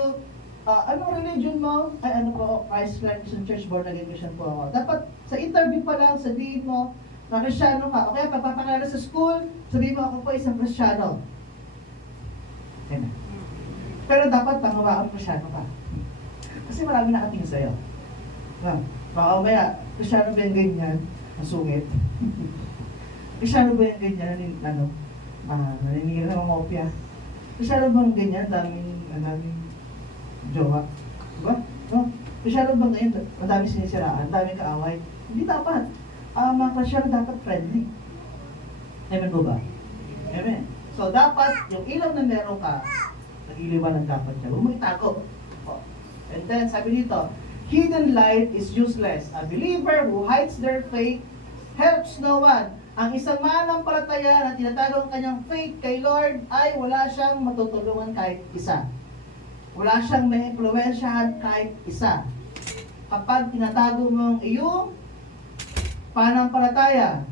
anong religion mo? Ay ano po, Christ Christian Church, born again Christian po ako. Dapat sa interview pa lang, sabihin mo na Kristiyano ka. O kaya pagpapakilala sa school, sabihin mo ako po isang Kristiyano. Amen. Pero dapat tangawaan Krisyano ka. Kasi marami nakatingin sa'yo. Baka maya, Krisyano ba yung ganyan? Masungit. Krisyano ba yung ganyan? Naninigil na mamopya. Krisyano ba yung ganyan? Ang daming jowa. Diba? No? Krisyano ba ganyan? Ang daming sinisiraan, ang daming kaaway. Hindi dapat. Mga Krisyano dapat friendly. Amen po ba? Amen. So dapat, yung ilaw na meron ka, nag-iliwanag dapat siya. Huwag mo itago. And then, sabi dito, hidden light is useless. A believer who hides their faith helps no one. Ang isang manampalataya na tinatago ang kanyang faith kay Lord ay wala siyang matutulungan kahit isa. Wala siyang may impluwensyahan kahit isa. Kapag tinatago mo ang iyong panampalataya,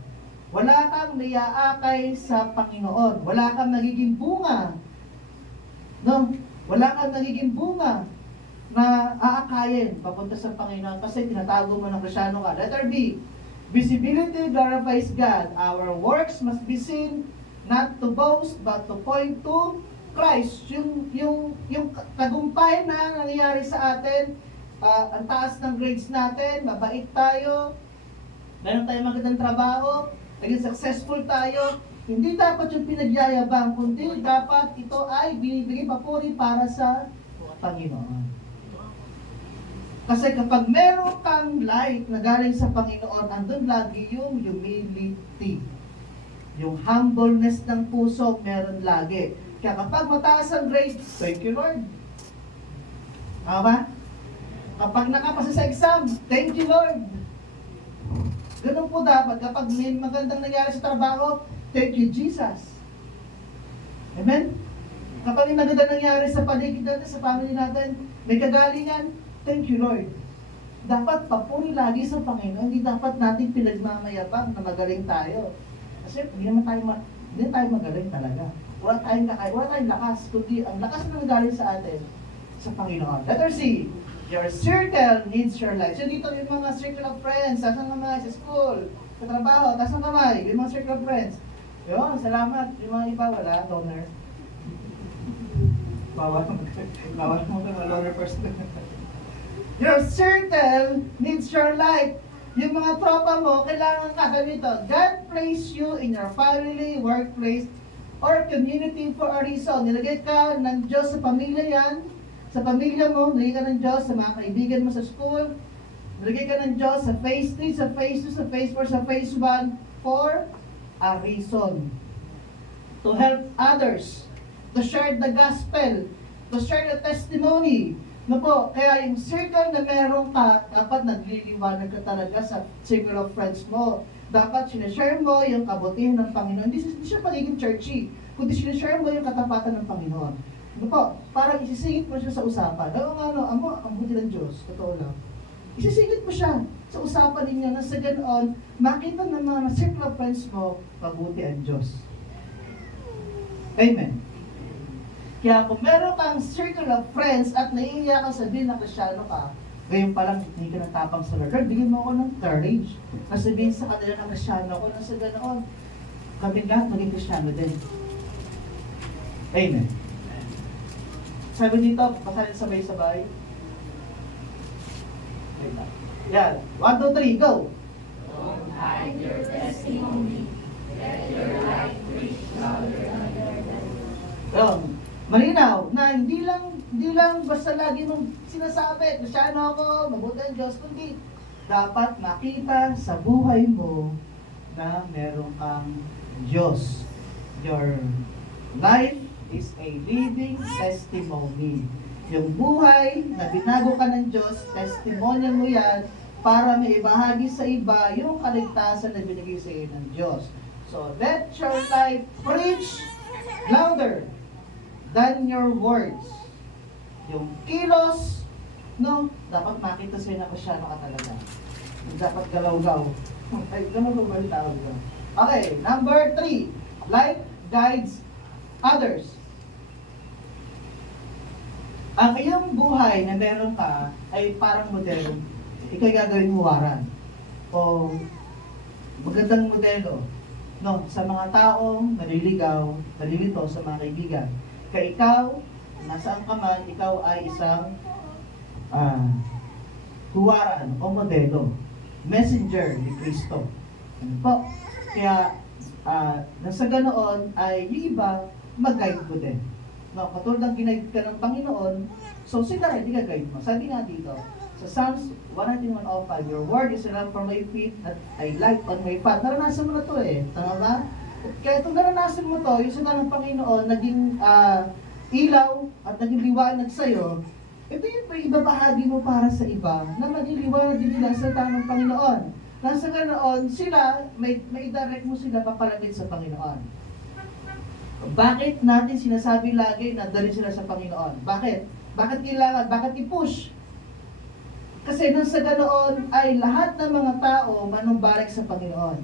wala kang naiaakay sa Panginoon. Wala kang nagiging bunga. No? Wala kang nagiging bunga na aakayin papunta sa Panginoon kasi tinatago mo ng Krisyano ka. Letter B, visibility glorifies God. Our works must be seen not to boast but to point to Christ. Yung tagumpay na nangyayari sa atin, ang taas ng grades natin, mabait tayo, meron tayong magandang trabaho, naging successful tayo, hindi dapat yung pinagyayabang, kundi dapat ito ay binibigay papuri para sa Panginoon. Kasi kapag meron kang light na galing sa Panginoon, andun lagi yung humility. Yung humbleness ng puso, meron lagi. Kaya kapag mataas ang grade, thank you Lord. Tama ba? Kapag nakapasa sa exam, thank you Lord. Ganun po dapat. Kapag may magandang nangyari sa trabaho, thank you Jesus. Amen? Kapag may magandang nangyari sa paligid natin, sa family natin, may kagalingan, thank you Lord. Dapat papuri lagi sa Panginoon. Hindi dapat natin pinagmamayabang na magaling tayo. Kasi hindi tayo magaling talaga. Wala tayong lakas. Kundi ang lakas na nagaling sa atin sa Panginoon. Letter C, your circle needs your life. So dito yung mga circle of friends, taas ng kamay sa school, sa trabaho, taas ng kamay, yung mga circle of friends. Yun, salamat. Yung mga iba, wala, donor. Bawal mo ka, donor person. Your circle needs your life. Yung mga tropa mo, kailangan ka ganito. God placed you in your family, workplace, or community for a reason. Nilagay ka ng Diyos sa pamilya yan, sa pamilya mo, nilagay ka ng Diyos sa mga kaibigan mo sa school, nilagay ka ng Diyos sa phase 3, sa phase 2, sa phase 4, sa phase 1 for a reason. To help others, to share the gospel, to share the testimony. No po, kaya yung circle na meron ka, dapat nagliliwanag ka talaga sa circle of friends mo. Dapat sinashare mo yung kabutihan ng Panginoon. Hindi siya pagiging churchy, kundi sinashare mo yung katapatan ng Panginoon. Ano po, parang isisingit mo siya sa usapan. Ang buti ng Diyos, totoo lang. Isisingit mo siya sa usapan ninyo na sa ganoon, makita ng mga circle of friends mo, mabuti ang Diyos. Amen. Kaya kung meron kang circle of friends at naiiyak ka sabihin na Krisyano ka, ngayon pa lang hindi ka natapang sa Lord. Lord, bigyan mo ako ng courage na sabihin sa kanila na Krisyano ako na sa ganoon. Kami lahat maging Krisyano din. Amen. Sabi dito, pasahin sabay-sabay. Yan. 1, 2, 3, go! Don't hide your testimony. Let your light reach louder than your death. Yun. Malinaw na hindi lang basta lagi mong sinasabi, Krisyano ako, mabuti ang Diyos, kundi dapat makita sa buhay mo na meron kang Diyos. Your life is a living testimony. Yung buhay na binago ka ng Diyos, testimony mo yan para may ibahagi sa iba yung kaligtasan na binigay sa iyo ng Diyos. So, let your life preach louder than your words. Yung kilos, no, dapat makita sa'yo na Krisyano ka talaga. Dapat galaw-gaw. Ay, galaw-gaw ba yung tawag ko? Okay, number 3. Light guides others. Ang iyong buhay na meron ka ay parang modelo. Ikaw gagawin mo waran. O magandang modelo, no, sa mga taong naliligaw, nalilito sa mga kaibigan. Kaya ikaw, nasaan ka man, ikaw ay isang huwaran o modelo, messenger ni Kristo. Ano po? Kaya, nasa ganoon ay yung iba, mag-guide mo din. No, katulad ng ginaid ka ng Panginoon, so sila rin, i-guide mo. Sabi nga dito, sa Psalms 119:105, your word is a lamp for my feet at a light on my path. Naranasan mo na to eh. Tama ba? Kaya itong naranasan mo to, yung salita ng Panginoon, naging ilaw at naging liwanag sa'yo, ito yung ibabahagi mo para sa iba na maging liwanag din nila sa salita ng Panginoon. Nasa ganoon, sila, may direct mo sila papalapit sa Panginoon. Bakit natin sinasabi lagi na dali sila sa Panginoon? Bakit? Bakit kailangan? Bakit i-push? Kasi nang sa ganoon ay lahat ng mga tao manumbalik sa Panginoon.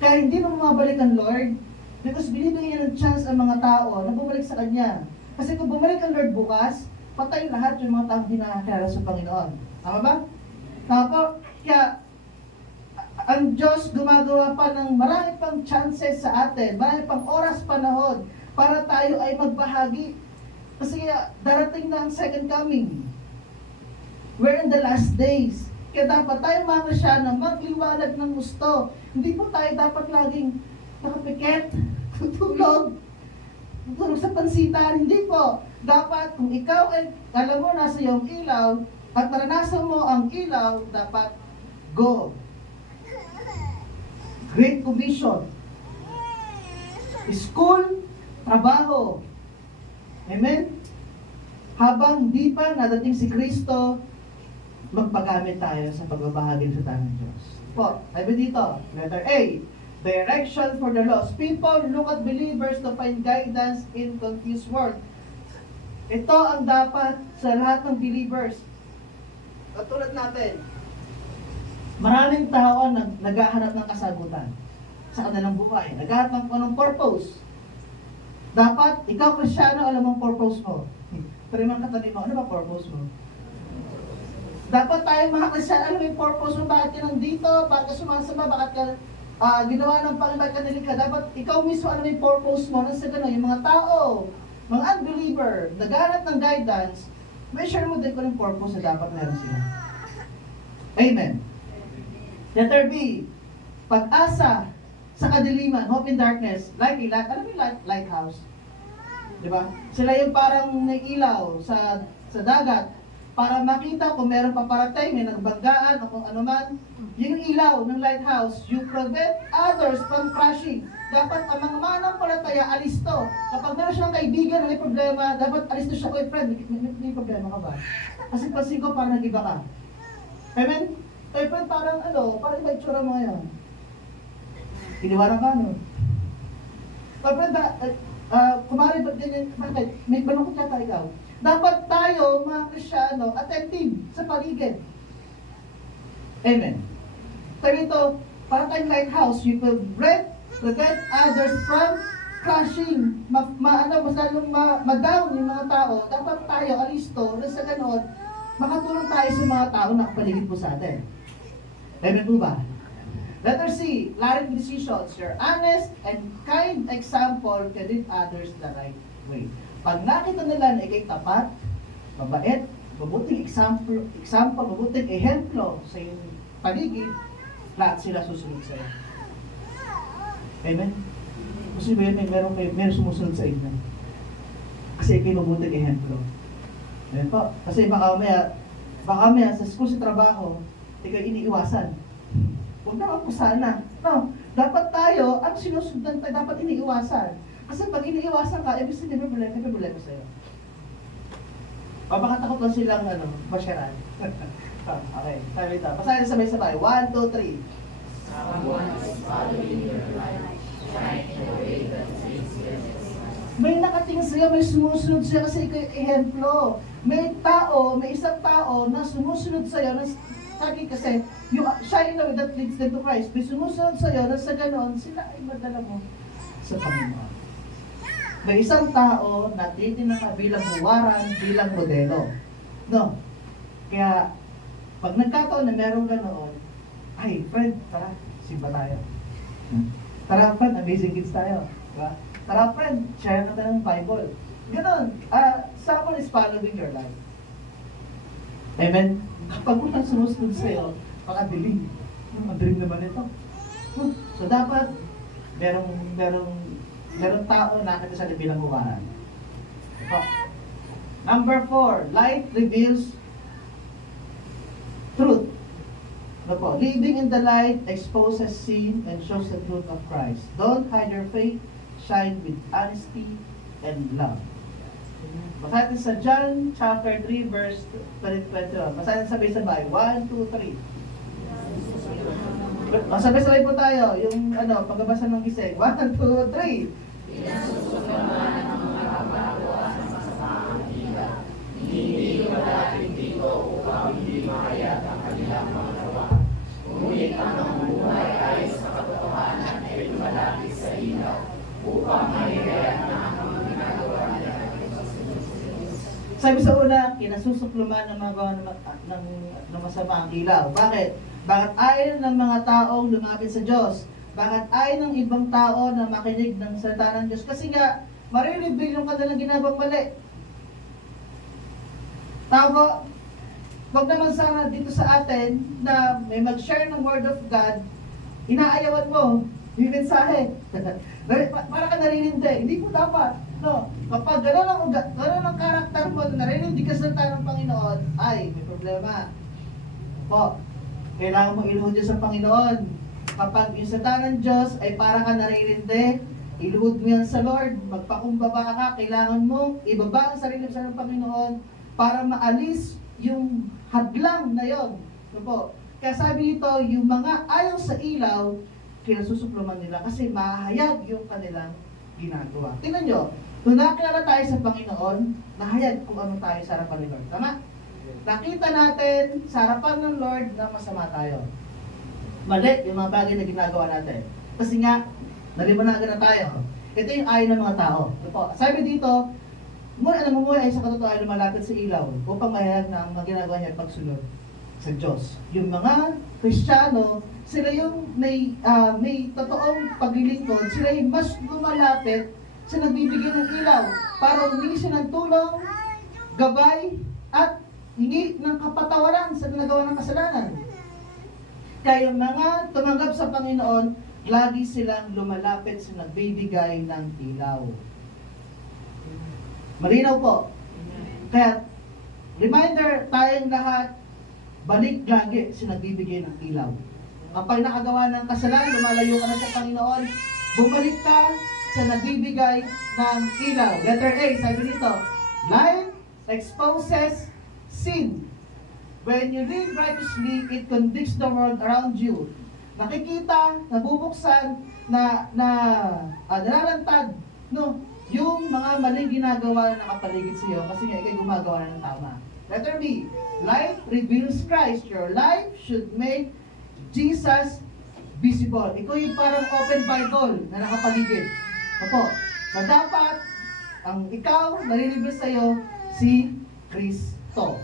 Kaya hindi mo bumabalik ang Lord because binibigyan niya ng chance ang mga tao na bumalik sa Kanya. Kasi kung bumalik ang Lord bukas, patay lahat yung mga taong hindi nakakilala sa Panginoon. Tama ba? Tama po? Kaya ang Diyos gumagawa pa ng marami pang chances sa atin, marami pang oras, panahon para tayo ay magbahagi. Kasi darating na ang second coming. We're in the last days. Kaya dapat tayo mga Kristyano magliwanag ng gusto. Hindi po tayo dapat laging nakapikit, tutulog sa pansitan. Hindi po. Dapat kung ikaw ay, alam mo, nasa iyong ilaw, at naranasan mo ang ilaw, dapat go. Great Commission. School, trabaho. Amen? Habang di pa nadating si Kristo, magpagamit tayo sa pagbabahagi sa tanong Diyos. Po, sabi dito, letter A, direction for the lost. People look at believers to find guidance in confused world. Ito ang dapat sa lahat ng believers. Katulad natin, maraming tao ang naghahanap ng kasagutan sa kanilang buhay. Naghahanap ng purpose. Dapat, ikaw Kristyano, alam ang purpose mo. Pero yung katabi mo, ano ba purpose mo? Dapat tayo mga Kristyano, alam yung purpose mo, bakit ka nandito, bakit ka sumasama, bakit ka ginawa ng Panginoon ka nilika. Dapat ikaw mismo alam yung purpose mo. Nang sa gano'n, yung mga tao, mga unbeliever, naghahanap ng guidance, may share mo din kung yung purpose na dapat meron sila. Amen. Letter B, pag-asa sa kadiliman, hope in darkness, like a light, alam mo yung lighthouse? Diba? Sila yung parang may ilaw sa dagat, para makita kung meron paparating, may nagbanggaan o kung ano man. Yung ilaw ng lighthouse, you prevent others from crashing. Dapat ang mga manampalataya, alis to. Kapag meron siyang kaibigan na may problema, dapat alis to siya. Oy friend, may problema ka ba? Kasi pansin ko parang nag-iba ka. Amen? Oy friend, parang parang iba itsura mo ngayon. Iniwanan ka, no? Oy friend, kumari ba ganyan, bakit? May balungkot yata ikaw. Dapat tayo, mga Kristyano, attentive sa paligid. Amen. Sabi ito, para tayong lighthouse, you prevent others from crashing. Masalong ma-down yung mga tao. Dapat tayo, alisto, na sa ganoon, makatulong tayo sa mga tao na kapaligid po sa atin. Amen po ba? Letter C, learning decisions. Your honest and kind example can lead others the right way. Pag nakita nila na ikay tapat, mabait, mabuting example, mabuting ehemplo sa iyong paligid, lahat sila susunod sa iyo. Amen? Kasi ba yun, meron sumusunod sa inyo? Kasi ikay mabuting ehemplo. Amen po? Kasi baka maya sa school, sa trabaho, ikay iniiwasan. Huwag naman po sana. No, dapat tayo, ang sinusundan tayo, dapat iniiwasan. Kasi pag iniiwasan ka, ibig sabihin, may problema sa'yo. Papakatakot lang silang, masyaran. Okay, sabi ito. Pasahin sabay-sabay. 1, 2, 3. May nakatingin sa'yo, may sumusunod sa'yo kasi ikaw yung ehemplo. May isang tao na sumusunod sa'yo, kasi siya yung way that leads them to Christ. May sumusunod sa'yo na sa ganoon, sila ay madala mo sa Panginoon. May isang tao na titingnan ka bilang huwaran, bilang modelo. No? Kaya, pag nagkataon na meron ganoon, ay, friend, tara, simba tayo. Tara, friend, amazing kids tayo. Diba? Tara friend, share natin ng Bible. Ganon. Someone is following your life. Amen? Kapag walang sumusunod sa'yo, makadilim. Madilim naman ito. So dapat, merong tao na nakita sa bilang huwaran. Number 4, light reveals truth. Ano po? Living in the light exposes sin and shows the truth of Christ. Don't hide your faith, shine with honesty and love. Basa natin sa John chapter 3 verse 21. Basa natin sabay-sabay. 1, 2, 3. Sabay-sabay po tayo. Yung pagbabasa ng gising. 1, 2, 3. Hindi ko dating dito upang hindi makayat ang kanilang mga gawa. Ngunit ang buhay ay sa katotohanan ay lumalapit sa ilaw upang mahihayat na ang mga ginagawa nila. Sabi sa una, kinasusukluman ng mga gawa ng masama ang ilaw. Bakit? Bakit ayaw ng mga taong lumapit sa Diyos? Bakit ayaw ng ibang tao na makinig ng salita ng Diyos? Kasi nga, maririnig yung kanilang ginagawang mali. Tama, wag naman sana dito sa atin na may mag-share ng Word of God, inaayawan mo yung mensahe. Para ka narinindi. Hindi po dapat. No? Kapag gano'n ang karakter mo na narinindi ka sa salita ng Panginoon, ay, may problema. Po, kailangan mo iluhod sa Panginoon. Kapag yung salita ng Diyos ay para ka naririndi, iluhod mo yan sa Lord, magpakumbaba ka, kailangan mo ibaba ang sarili sa Panginoon para maalis yung hadlang na yon. So po, kaya sabi dito, yung mga ayaw sa ilaw, kinasusukluman nila kasi mahayag yung kanilang ginagawa. Tingnan nyo, nung nakilala tayo sa Panginoon, nahayag kung ano tayo sa harapan ni Lord. Tama? Nakita natin sa harapan ng Lord na masama tayo. Mali yung mga bagay na ginagawa natin. Kasi nga, nalibanagan na tayo. Ito yung ayaw ng mga tao. So po, sabi dito, namumuhay ay sa katotohanan lumalapit sa ilaw upang mahayag na ang mga ginagawa niya pagsunod sa Diyos. Yung mga Kristiyano, sila yung may totoong paglilingkod, sila yung mas lumalapit sa nagbibigay ng ilaw para humingi siya ng tulong, gabay, at hingi ng kapatawaran sa nagawa ng kasalanan. Kaya yung mga tumanggap sa Panginoon, lagi silang lumalapit sa nagbibigay ng ilaw. Malinaw po. Kaya, reminder tayong lahat, balik lagi sa nagbibigay ng ilaw. Kapag nakagawa ng kasalanan, lumalayo ka na sa Panginoon, bumalik ka sa nagbibigay ng ilaw. Letter A, sabi dito, light exposes sin. When you live righteously, it convicts the world around you. Nakikita, nabubuksan, nalalantad, no? Yung mga maling ginagawa na nakapaligid sa iyo kasi nga ikay gumagawa na ng tama. Letter B, light reveals Christ. Your life should make Jesus visible. Ikaw yung parang open Bible na nakapaligid. Opo, na dapat ang ikaw nalilibis sa iyo si Kristo.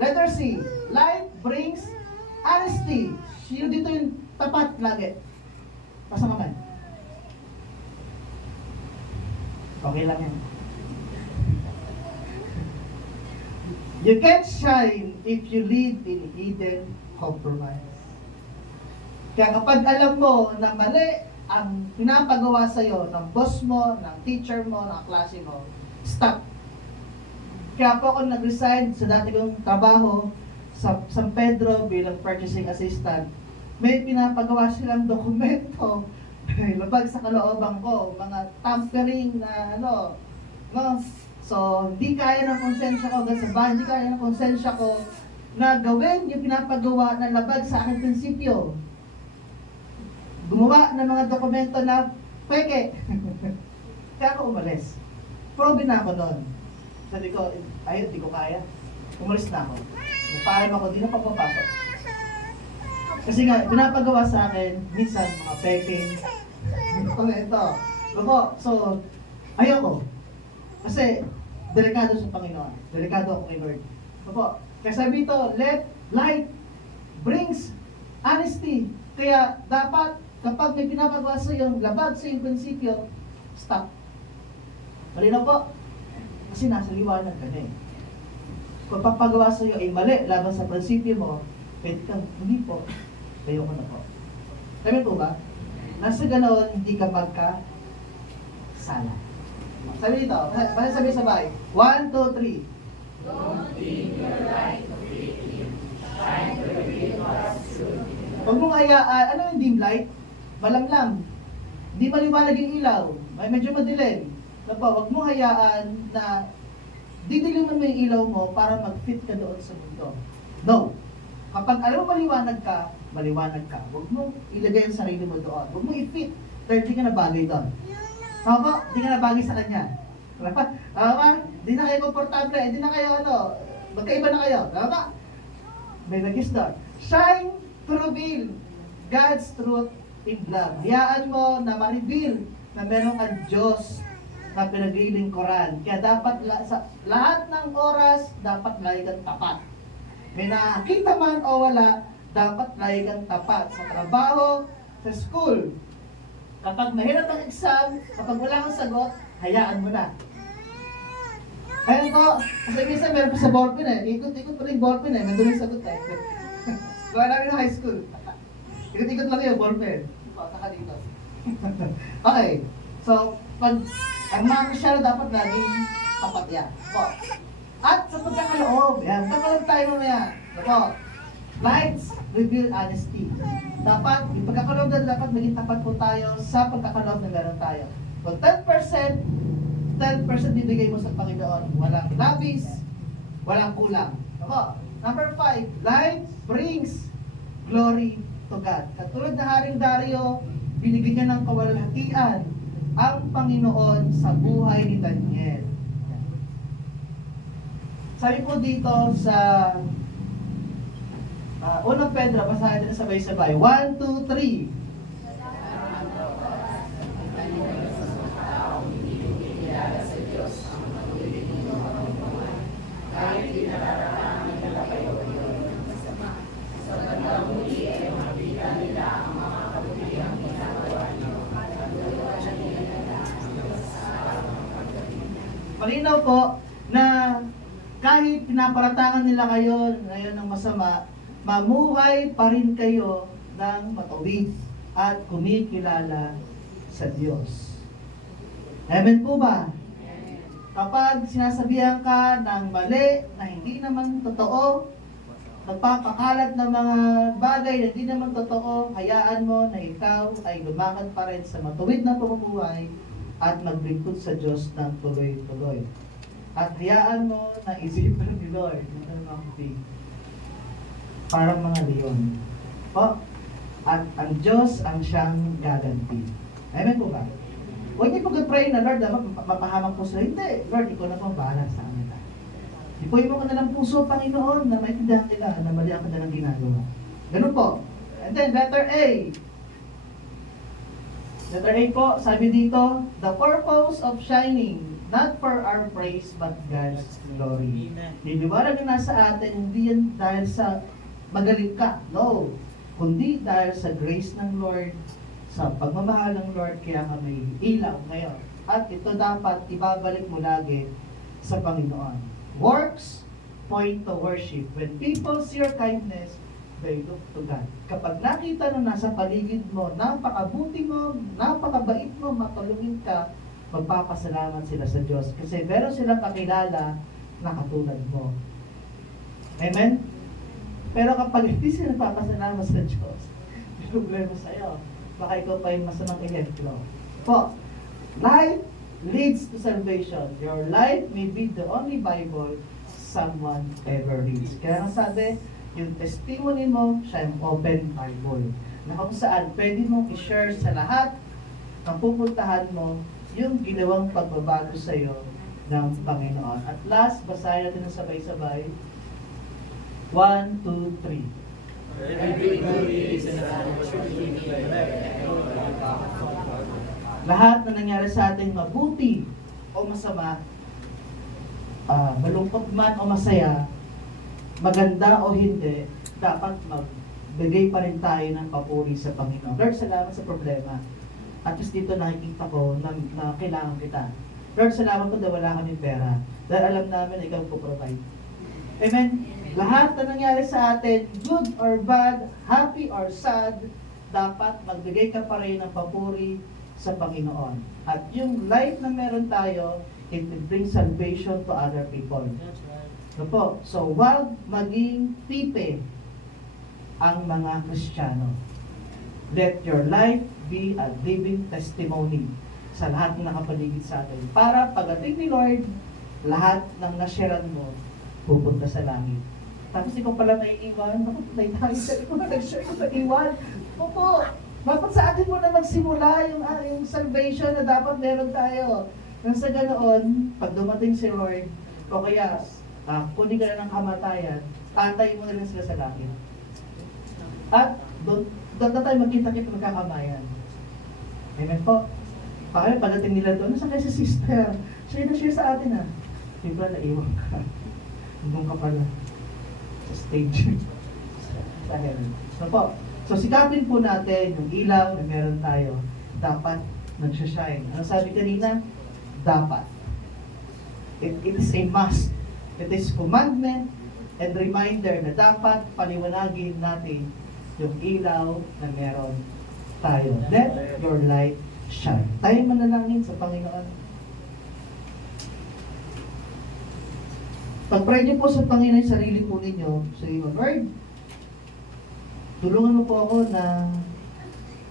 Letter C, light brings honesty. Sino dito yung tapat lagi? Pasang kamay. Okay lang yan. You can't shine if you live in hidden compromise. Kaya kapag alam mo na mali ang pinapagawa sa'yo ng boss mo, ng teacher mo, ng klase mo, stop. Kaya po ako nag-resign sa dati kong trabaho sa San Pedro bilang purchasing assistant. May pinapagawa silang dokumento labag sa kalooban ko, mga tampering na no? So, hindi kaya ng konsensya ko, hanggang sa bahay, hindi kaya ng konsensya ko na gawin yung pinapagawa na labag sa aking prinsipyo. Gumawa ng mga dokumento na peke. Kaya ako umalis. Probe na ako noon. Sabi ko, ayun, di ko kaya. Umalis na ako. Nagpaalam ako, di na papapasok. Kasi nga, pinapagawa sa akin, minsan mga peking, ito. So, ayoko. Kasi, delikado sa Panginoon. Delikado ako kay Lord. Kaya sabi ito, let light brings honesty. Kaya dapat, kapag may pinapagawa sa iyo, labag sa iyong prinsipyo, stop. Malinaw po? Kasi nasa liwanag ka na eh. Kung papagawa sa'yo ay mali laban sa prinsipyo mo, pwede kang, hindi po, tayo ko na po. Tama po ba? Nasa ganoon, hindi ka magkasala. Sabi dito, basta sabi sabay. 1, 2, 3. Huwag mong hayaan, ano yung dim light? Malamlam. Hindi maliwanag yung ilaw. May medyo madilim. Huwag mong hayaan na didiliman mo yung ilaw mo para mag-fit ka doon sa mundo. No. Kapag alam mo maliwanag ka, maliwanag ka. Huwag mong ilagay ang sarili mo doon. Huwag mong i-fit dahil di ka nabagay doon. Tama ba? Di ka nabagay sa kanya. Tama ba? Di na kayo komportable. Di na kayo magkaiba na kayo. Tama ba? May nagis doon. Shine to reveal God's truth in love. Hayaan mo na ma-reveal na meron kang Diyos na pinaglilingkuran. Kaya dapat sa lahat ng oras, dapat lagi kang tapat. May nakakita man o wala, dapat lagi kang tapat. Sa trabaho, sa school. Kapag mahirap ang exam, kapag wala kang sagot, hayaan mo na. Ayun po, kasi minsan meron pa sa ballpen eh. Ikot-ikot pa rin yung ballpen eh. Nandun yung sagot eh. Gawa namin ng high school. Ikot-ikot lang yung ballpen. Saka dito. Okay. So, pag ang mga Kristyano dapat laging tapat yan. Po. At sa pagkakaloob, yan. Kakaloob tayo mamaya. Ito. Lights reveal honesty. Dapat, yung pagkakaloob na dapat maging tapat po tayo sa pagkakaloob na meron tayo. Kung 10% bibigay mo sa Panginoon. Walang labis, walang kulang. Ako. Number 5, light brings glory to God. Katulad na Haring Dario, binigyan niya ng kawalhatian ang Panginoon sa buhay ni Daniel. Sabi po dito sa unang Pedro, basahin natin sabay-sabay. 1, 2, 3. Malinaw po na kahit pinaparatangan nila kayo ngayon ng masama, mamuhay pa rin kayo ng matuwid at kumikilala sa Diyos. Amen po ba? Kapag sinasabihan ka ng mali na hindi naman totoo, nagpapakalat ng mga bagay na hindi naman totoo, hayaan mo na ikaw ay lumakad pa rin sa matuwid na pamumuhay at maglingkod sa Diyos ng tuloy-tuloy. At hayaan mo na isipan ni Lord ng mga parang mga leon. Po, at ang Diyos ang siyang gaganti. Amen po ba? Huwag niyo pag-pray na, Lord, mapahamak po sila. Hindi, Lord, ikaw na pong bahala sa amin. Ipuin mo ka na ng puso, Panginoon, na maintindihan nila na mali ang kanilang ginagawa. Ganun po. And then, letter A. Letter A po, sabi dito, the purpose of shining, not for our praise, but God's glory. Liliwanag na nasa atin, hindi yan dahil sa magaling ka. No. Kundi dahil sa grace ng Lord, sa pagmamahal ng Lord, kaya kami ilaw ngayon. At ito dapat ibabalik mo lagi sa Panginoon. Works point to worship. When people see your kindness, they look to God. Kapag nakita na nasa paligid mo, napakabuti mo, napakabait mo, matulungin ka, magpapasalamat sila sa Diyos. Kasi meron silang kakilala na katulad mo. Amen? Pero kapag hindi sila papasalamat sa Diyos, may problema sa'yo. Baka ikaw pa yung masamang ehemplo. Po, life leads to salvation. Your life may be the only Bible someone ever reads. Kaya nga sabi, yung testimony mo, siya yung open Bible. Na kung saan, pwede mong i-share sa lahat ng pupuntahan mo yung ginawang pagbabago sa iyo ng Panginoon. At last, basahin natin ng sabay-sabay. 1, 2, 3. Lahat na nangyari sa atin, mabuti o masama, malungkot man o masaya, maganda o hindi, dapat magbigay pa rin tayo ng papuri sa Panginoon. Lord, salamat sa problema. At least dito nakikita ko na kailangan kita. Lord, salamat po dahil wala kaming pera. Dahil alam namin na ikaw po provide. Amen? Lahat na nangyari sa atin, good or bad, happy or sad, dapat magbigay ka pa rin ng papuri sa Panginoon. At yung life na meron tayo, it will bring salvation to other people. That's right. Ano po? So, wag maging pipe ang mga Kristiyano. Let your life be a living testimony sa lahat ng nakapaligid sa atin. Para pagdating ni Lord, lahat ng nasyaran mo, pupunta sa langit. Tapos ikaw pala may iwan, nakapatay tayo sa ikaw na nag-share ko sa iwan. Opo, dapat sa atin mo na magsimula yung salvation na dapat meron tayo. Nang sa ganoon, pag dumating si Lord, o kaya kunin ka na ng kamatayan, tatay mo na lang sila sa langit. At doon na tayo magkita-kita magkakamayan. Amen po. Pakaya pagdating nila doon, nasa kayo sa sister? Siya na share sa atin Di ba naiwan ka? Doon ka pala. Sa stage. Sa heaven. So po. So sikapin po natin yung ilaw na meron tayo. Dapat nagsashine. Ano sabi kanina? Dapat. It is a must. It is commandment and reminder na dapat paliwanagin natin yung ilaw na meron tayo. Let your light shine. Tayo manalangin sa Panginoon. Pag-pray niyo po sa Panginoon yung sarili po ninyo. Say, Lord, tulungan mo po ako na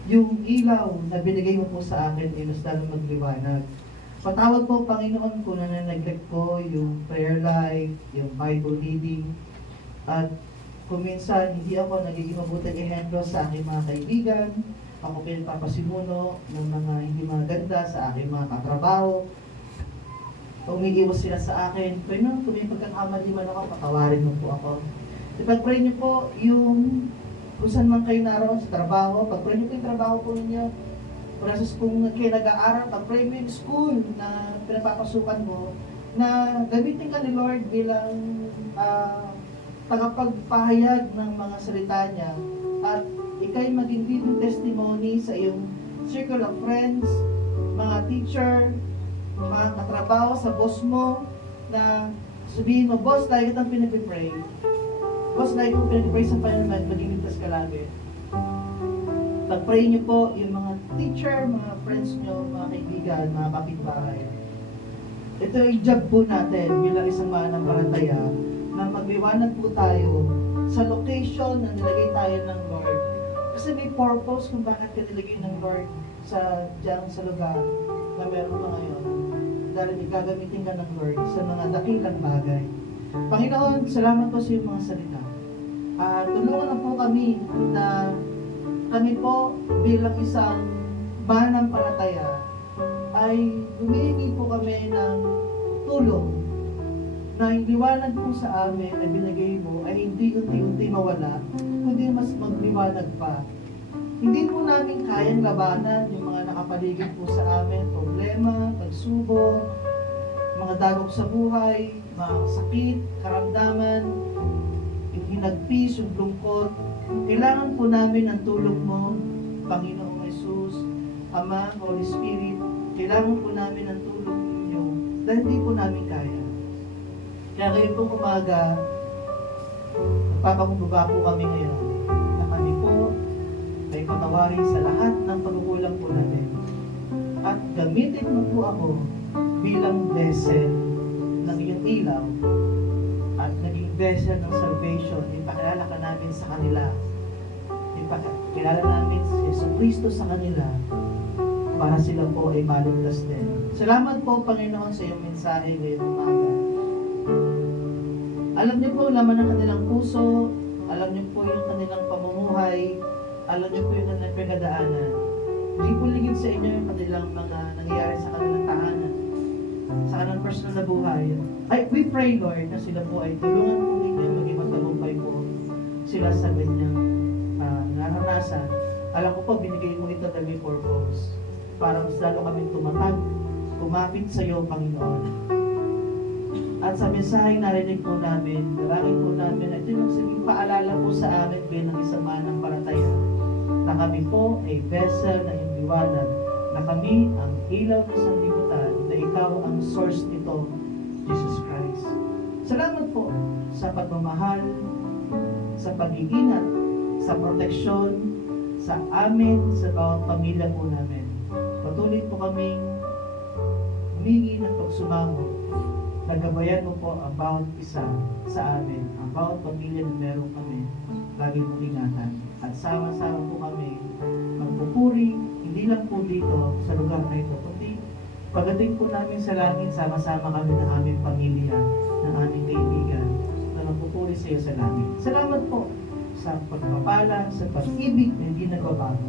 yung ilaw na binigay mo po sa akin ay mas lalo magliwanag. Patawad po, Panginoon, kung nananaglect ko yung prayer life, yung Bible reading, at kung minsan hindi ako nagiging mabuting ehemplo sa aking mga kaibigan, ako pinagpapasimuno ng mga hindi maganda sa aking mga katrabaho, umiiwas sila sa akin, Panginoon, kung may pagkakamali man ako, patawarin mo po ako. Ipag-pray niyo po yung kung saan man kayo naroon sa trabaho, pag-pray niyo po yung trabaho po ninyo. Kung kayo nag-aaral, pag-pray mo yung school na pinapapasukan mo, na gamitin ka ni Lord bilang tagapagpahayag ng mga salita niya, at ikay maging living testimony sa iyong circle of friends, mga teacher, mga katrabaho, sa boss mo, na sabihin mo, boss, lagi kitang pinag-pray. Boss, lagi kong pinag-pray sa Panginoon, maging ligtas ka lagi. Pag-pray niyo po yung mga teacher, mga friends niyo, mga kaibigan, mga kapitbahay. Ito yung job po natin bilang isang mananampalataya na magliwanag po tayo sa location na nilagay tayo ng Lord. Kasi may purpose kung bakit ka nilagay ng Lord dyan sa lugar na meron ka ngayon. Dahil gagamitin ka ng Lord sa mga dakilang bagay. Panginoon, salamat po sa iyong mga salita. Tulungan na po kami na kami po bilang isang mananampalataya ay humihingi po kami ng tulong na yung liwanag po sa amin na binigay mo ay hindi unti-unti mawala, kundi mas magliwanag pa. Hindi po namin kayang labanan yung mga nakapaligid po sa amin, problema, pagsubok, mga dagok sa buhay, mga sakit, karamdaman, yung hinagpis, yung lungkot. Kailangan po namin ang tulong mo, Panginoong Jesus, Ama, Holy Spirit. Kailangan po namin ang tulong ninyo dahil hindi po namin kaya. Kaya ngayon po umaga, nagpapakumbaba po kami ngayon na kami po ay patawarin sa lahat ng pagkukulang po namin. At gamitin mo po ako bilang vessel ng iyong ilaw at naging vessel ng salvation. Ipakilala ka namin sa kanila. Ipakilala namin si Yesu Cristo sa kanila para sila po ay maligtas din. Salamat po, Panginoon, sa iyong mensahe ngayong umaga. Alam niyo po laman ng kanilang puso, alam niyo po yung kanilang pamumuhay, alam niyo po yung kanilang pinagdaanan. Hindi po ligid sa inyo yung kanilang mga nangyayari sa kanilang tahanan, sa kanilang personal na buhay. We pray, Lord, na sila po ay tulungan po ninyo maging matagumpay po sila sa ganyang naranasan. Alam ko po, binigay mo ito dahil may purpose. Para mas lalo kami tumatag, kumapit sa iyo, Panginoon. At sa mensahe narinig po namin, dalangin po namin at ito yung paalala po sa amin bilang isang mananampalataya na kami po ay vessel na yung liwanag, na kami ang ilaw ng sanlibutan, na ikaw ikaw ang source nito, Jesus Christ. Salamat po sa pagmamahal, sa pag-iingat, sa proteksyon, sa amin, sa bawat pamilya po namin. Patuloy po kaming humingi ng pagsumamo. Nagabayan mo po ang bawat isa sa amin, ang bawat pamilya na meron kami. Lagi mong ingatan. At sama-sama po kami magpupuri, hindi lang po dito sa lugar na ito, kundi pagdating po namin sa langit, sama-sama kami ng aming pamilya, ng aming kaibigan, na magpupuri sa iyo sa langit. Salamat po sa pagpapala, sa pag-ibig na hindi nagbabago.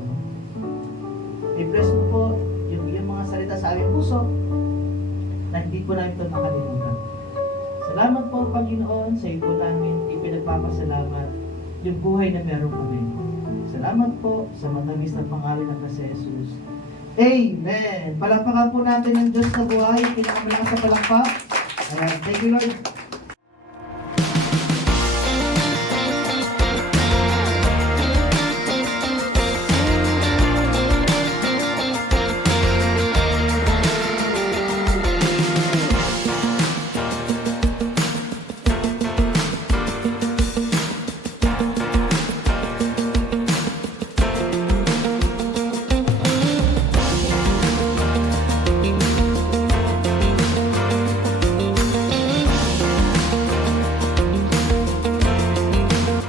I-bless mo po yung mga salita sa aming puso na hindi po namin ito makalimutan. Salamat po, Panginoon, sa iyo po namin ipinagpapasalamat yung buhay na meron kami. Salamat po sa matamis na pangalan ng si Jesus. Amen! Palakpakan po natin ang Diyos na buhay, pinakamalakas sa palakpak. Ayan, thank you, Lord.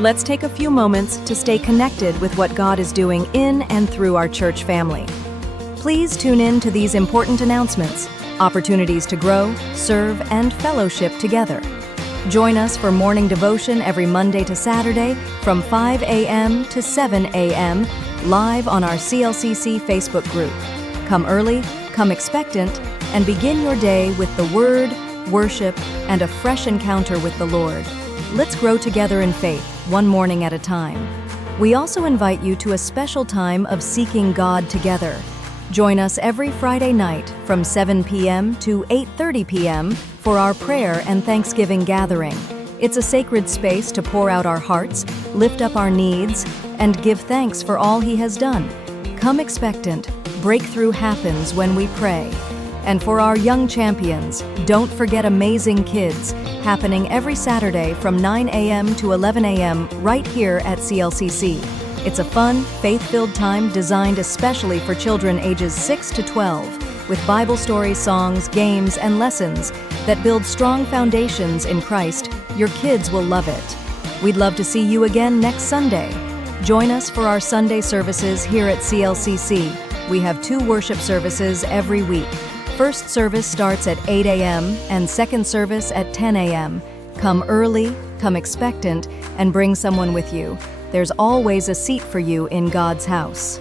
Let's take a few moments to stay connected with what God is doing in and through our church family. Please tune in to these important announcements, opportunities to grow, serve, and fellowship together. Join us for morning devotion every Monday to Saturday from 5 a.m. to 7 a.m. live on our CLCC Facebook group. Come early, come expectant, and begin your day with the Word, worship, and a fresh encounter with the Lord. Let's grow together in faith, one morning at a time. We also invite you to a special time of seeking God together. Join us every Friday night from 7 p.m. to 8:30 p.m. for our prayer and Thanksgiving gathering. It's a sacred space to pour out our hearts, lift up our needs, and give thanks for all He has done. Come expectant. Breakthrough happens when we pray. And for our young champions, don't forget Amazing Kids, happening every Saturday from 9 a.m. to 11 a.m. right here at CLCC. It's a fun, faith-filled time designed especially for children ages 6 to 12, with Bible stories, songs, games, and lessons that build strong foundations in Christ. Your kids will love it. We'd love to see you again next Sunday. Join us for our Sunday services here at CLCC. We have 2 worship services every week. First service starts at 8 a.m. and second service at 10 a.m. Come early, come expectant, and bring someone with you. There's always a seat for you in God's house.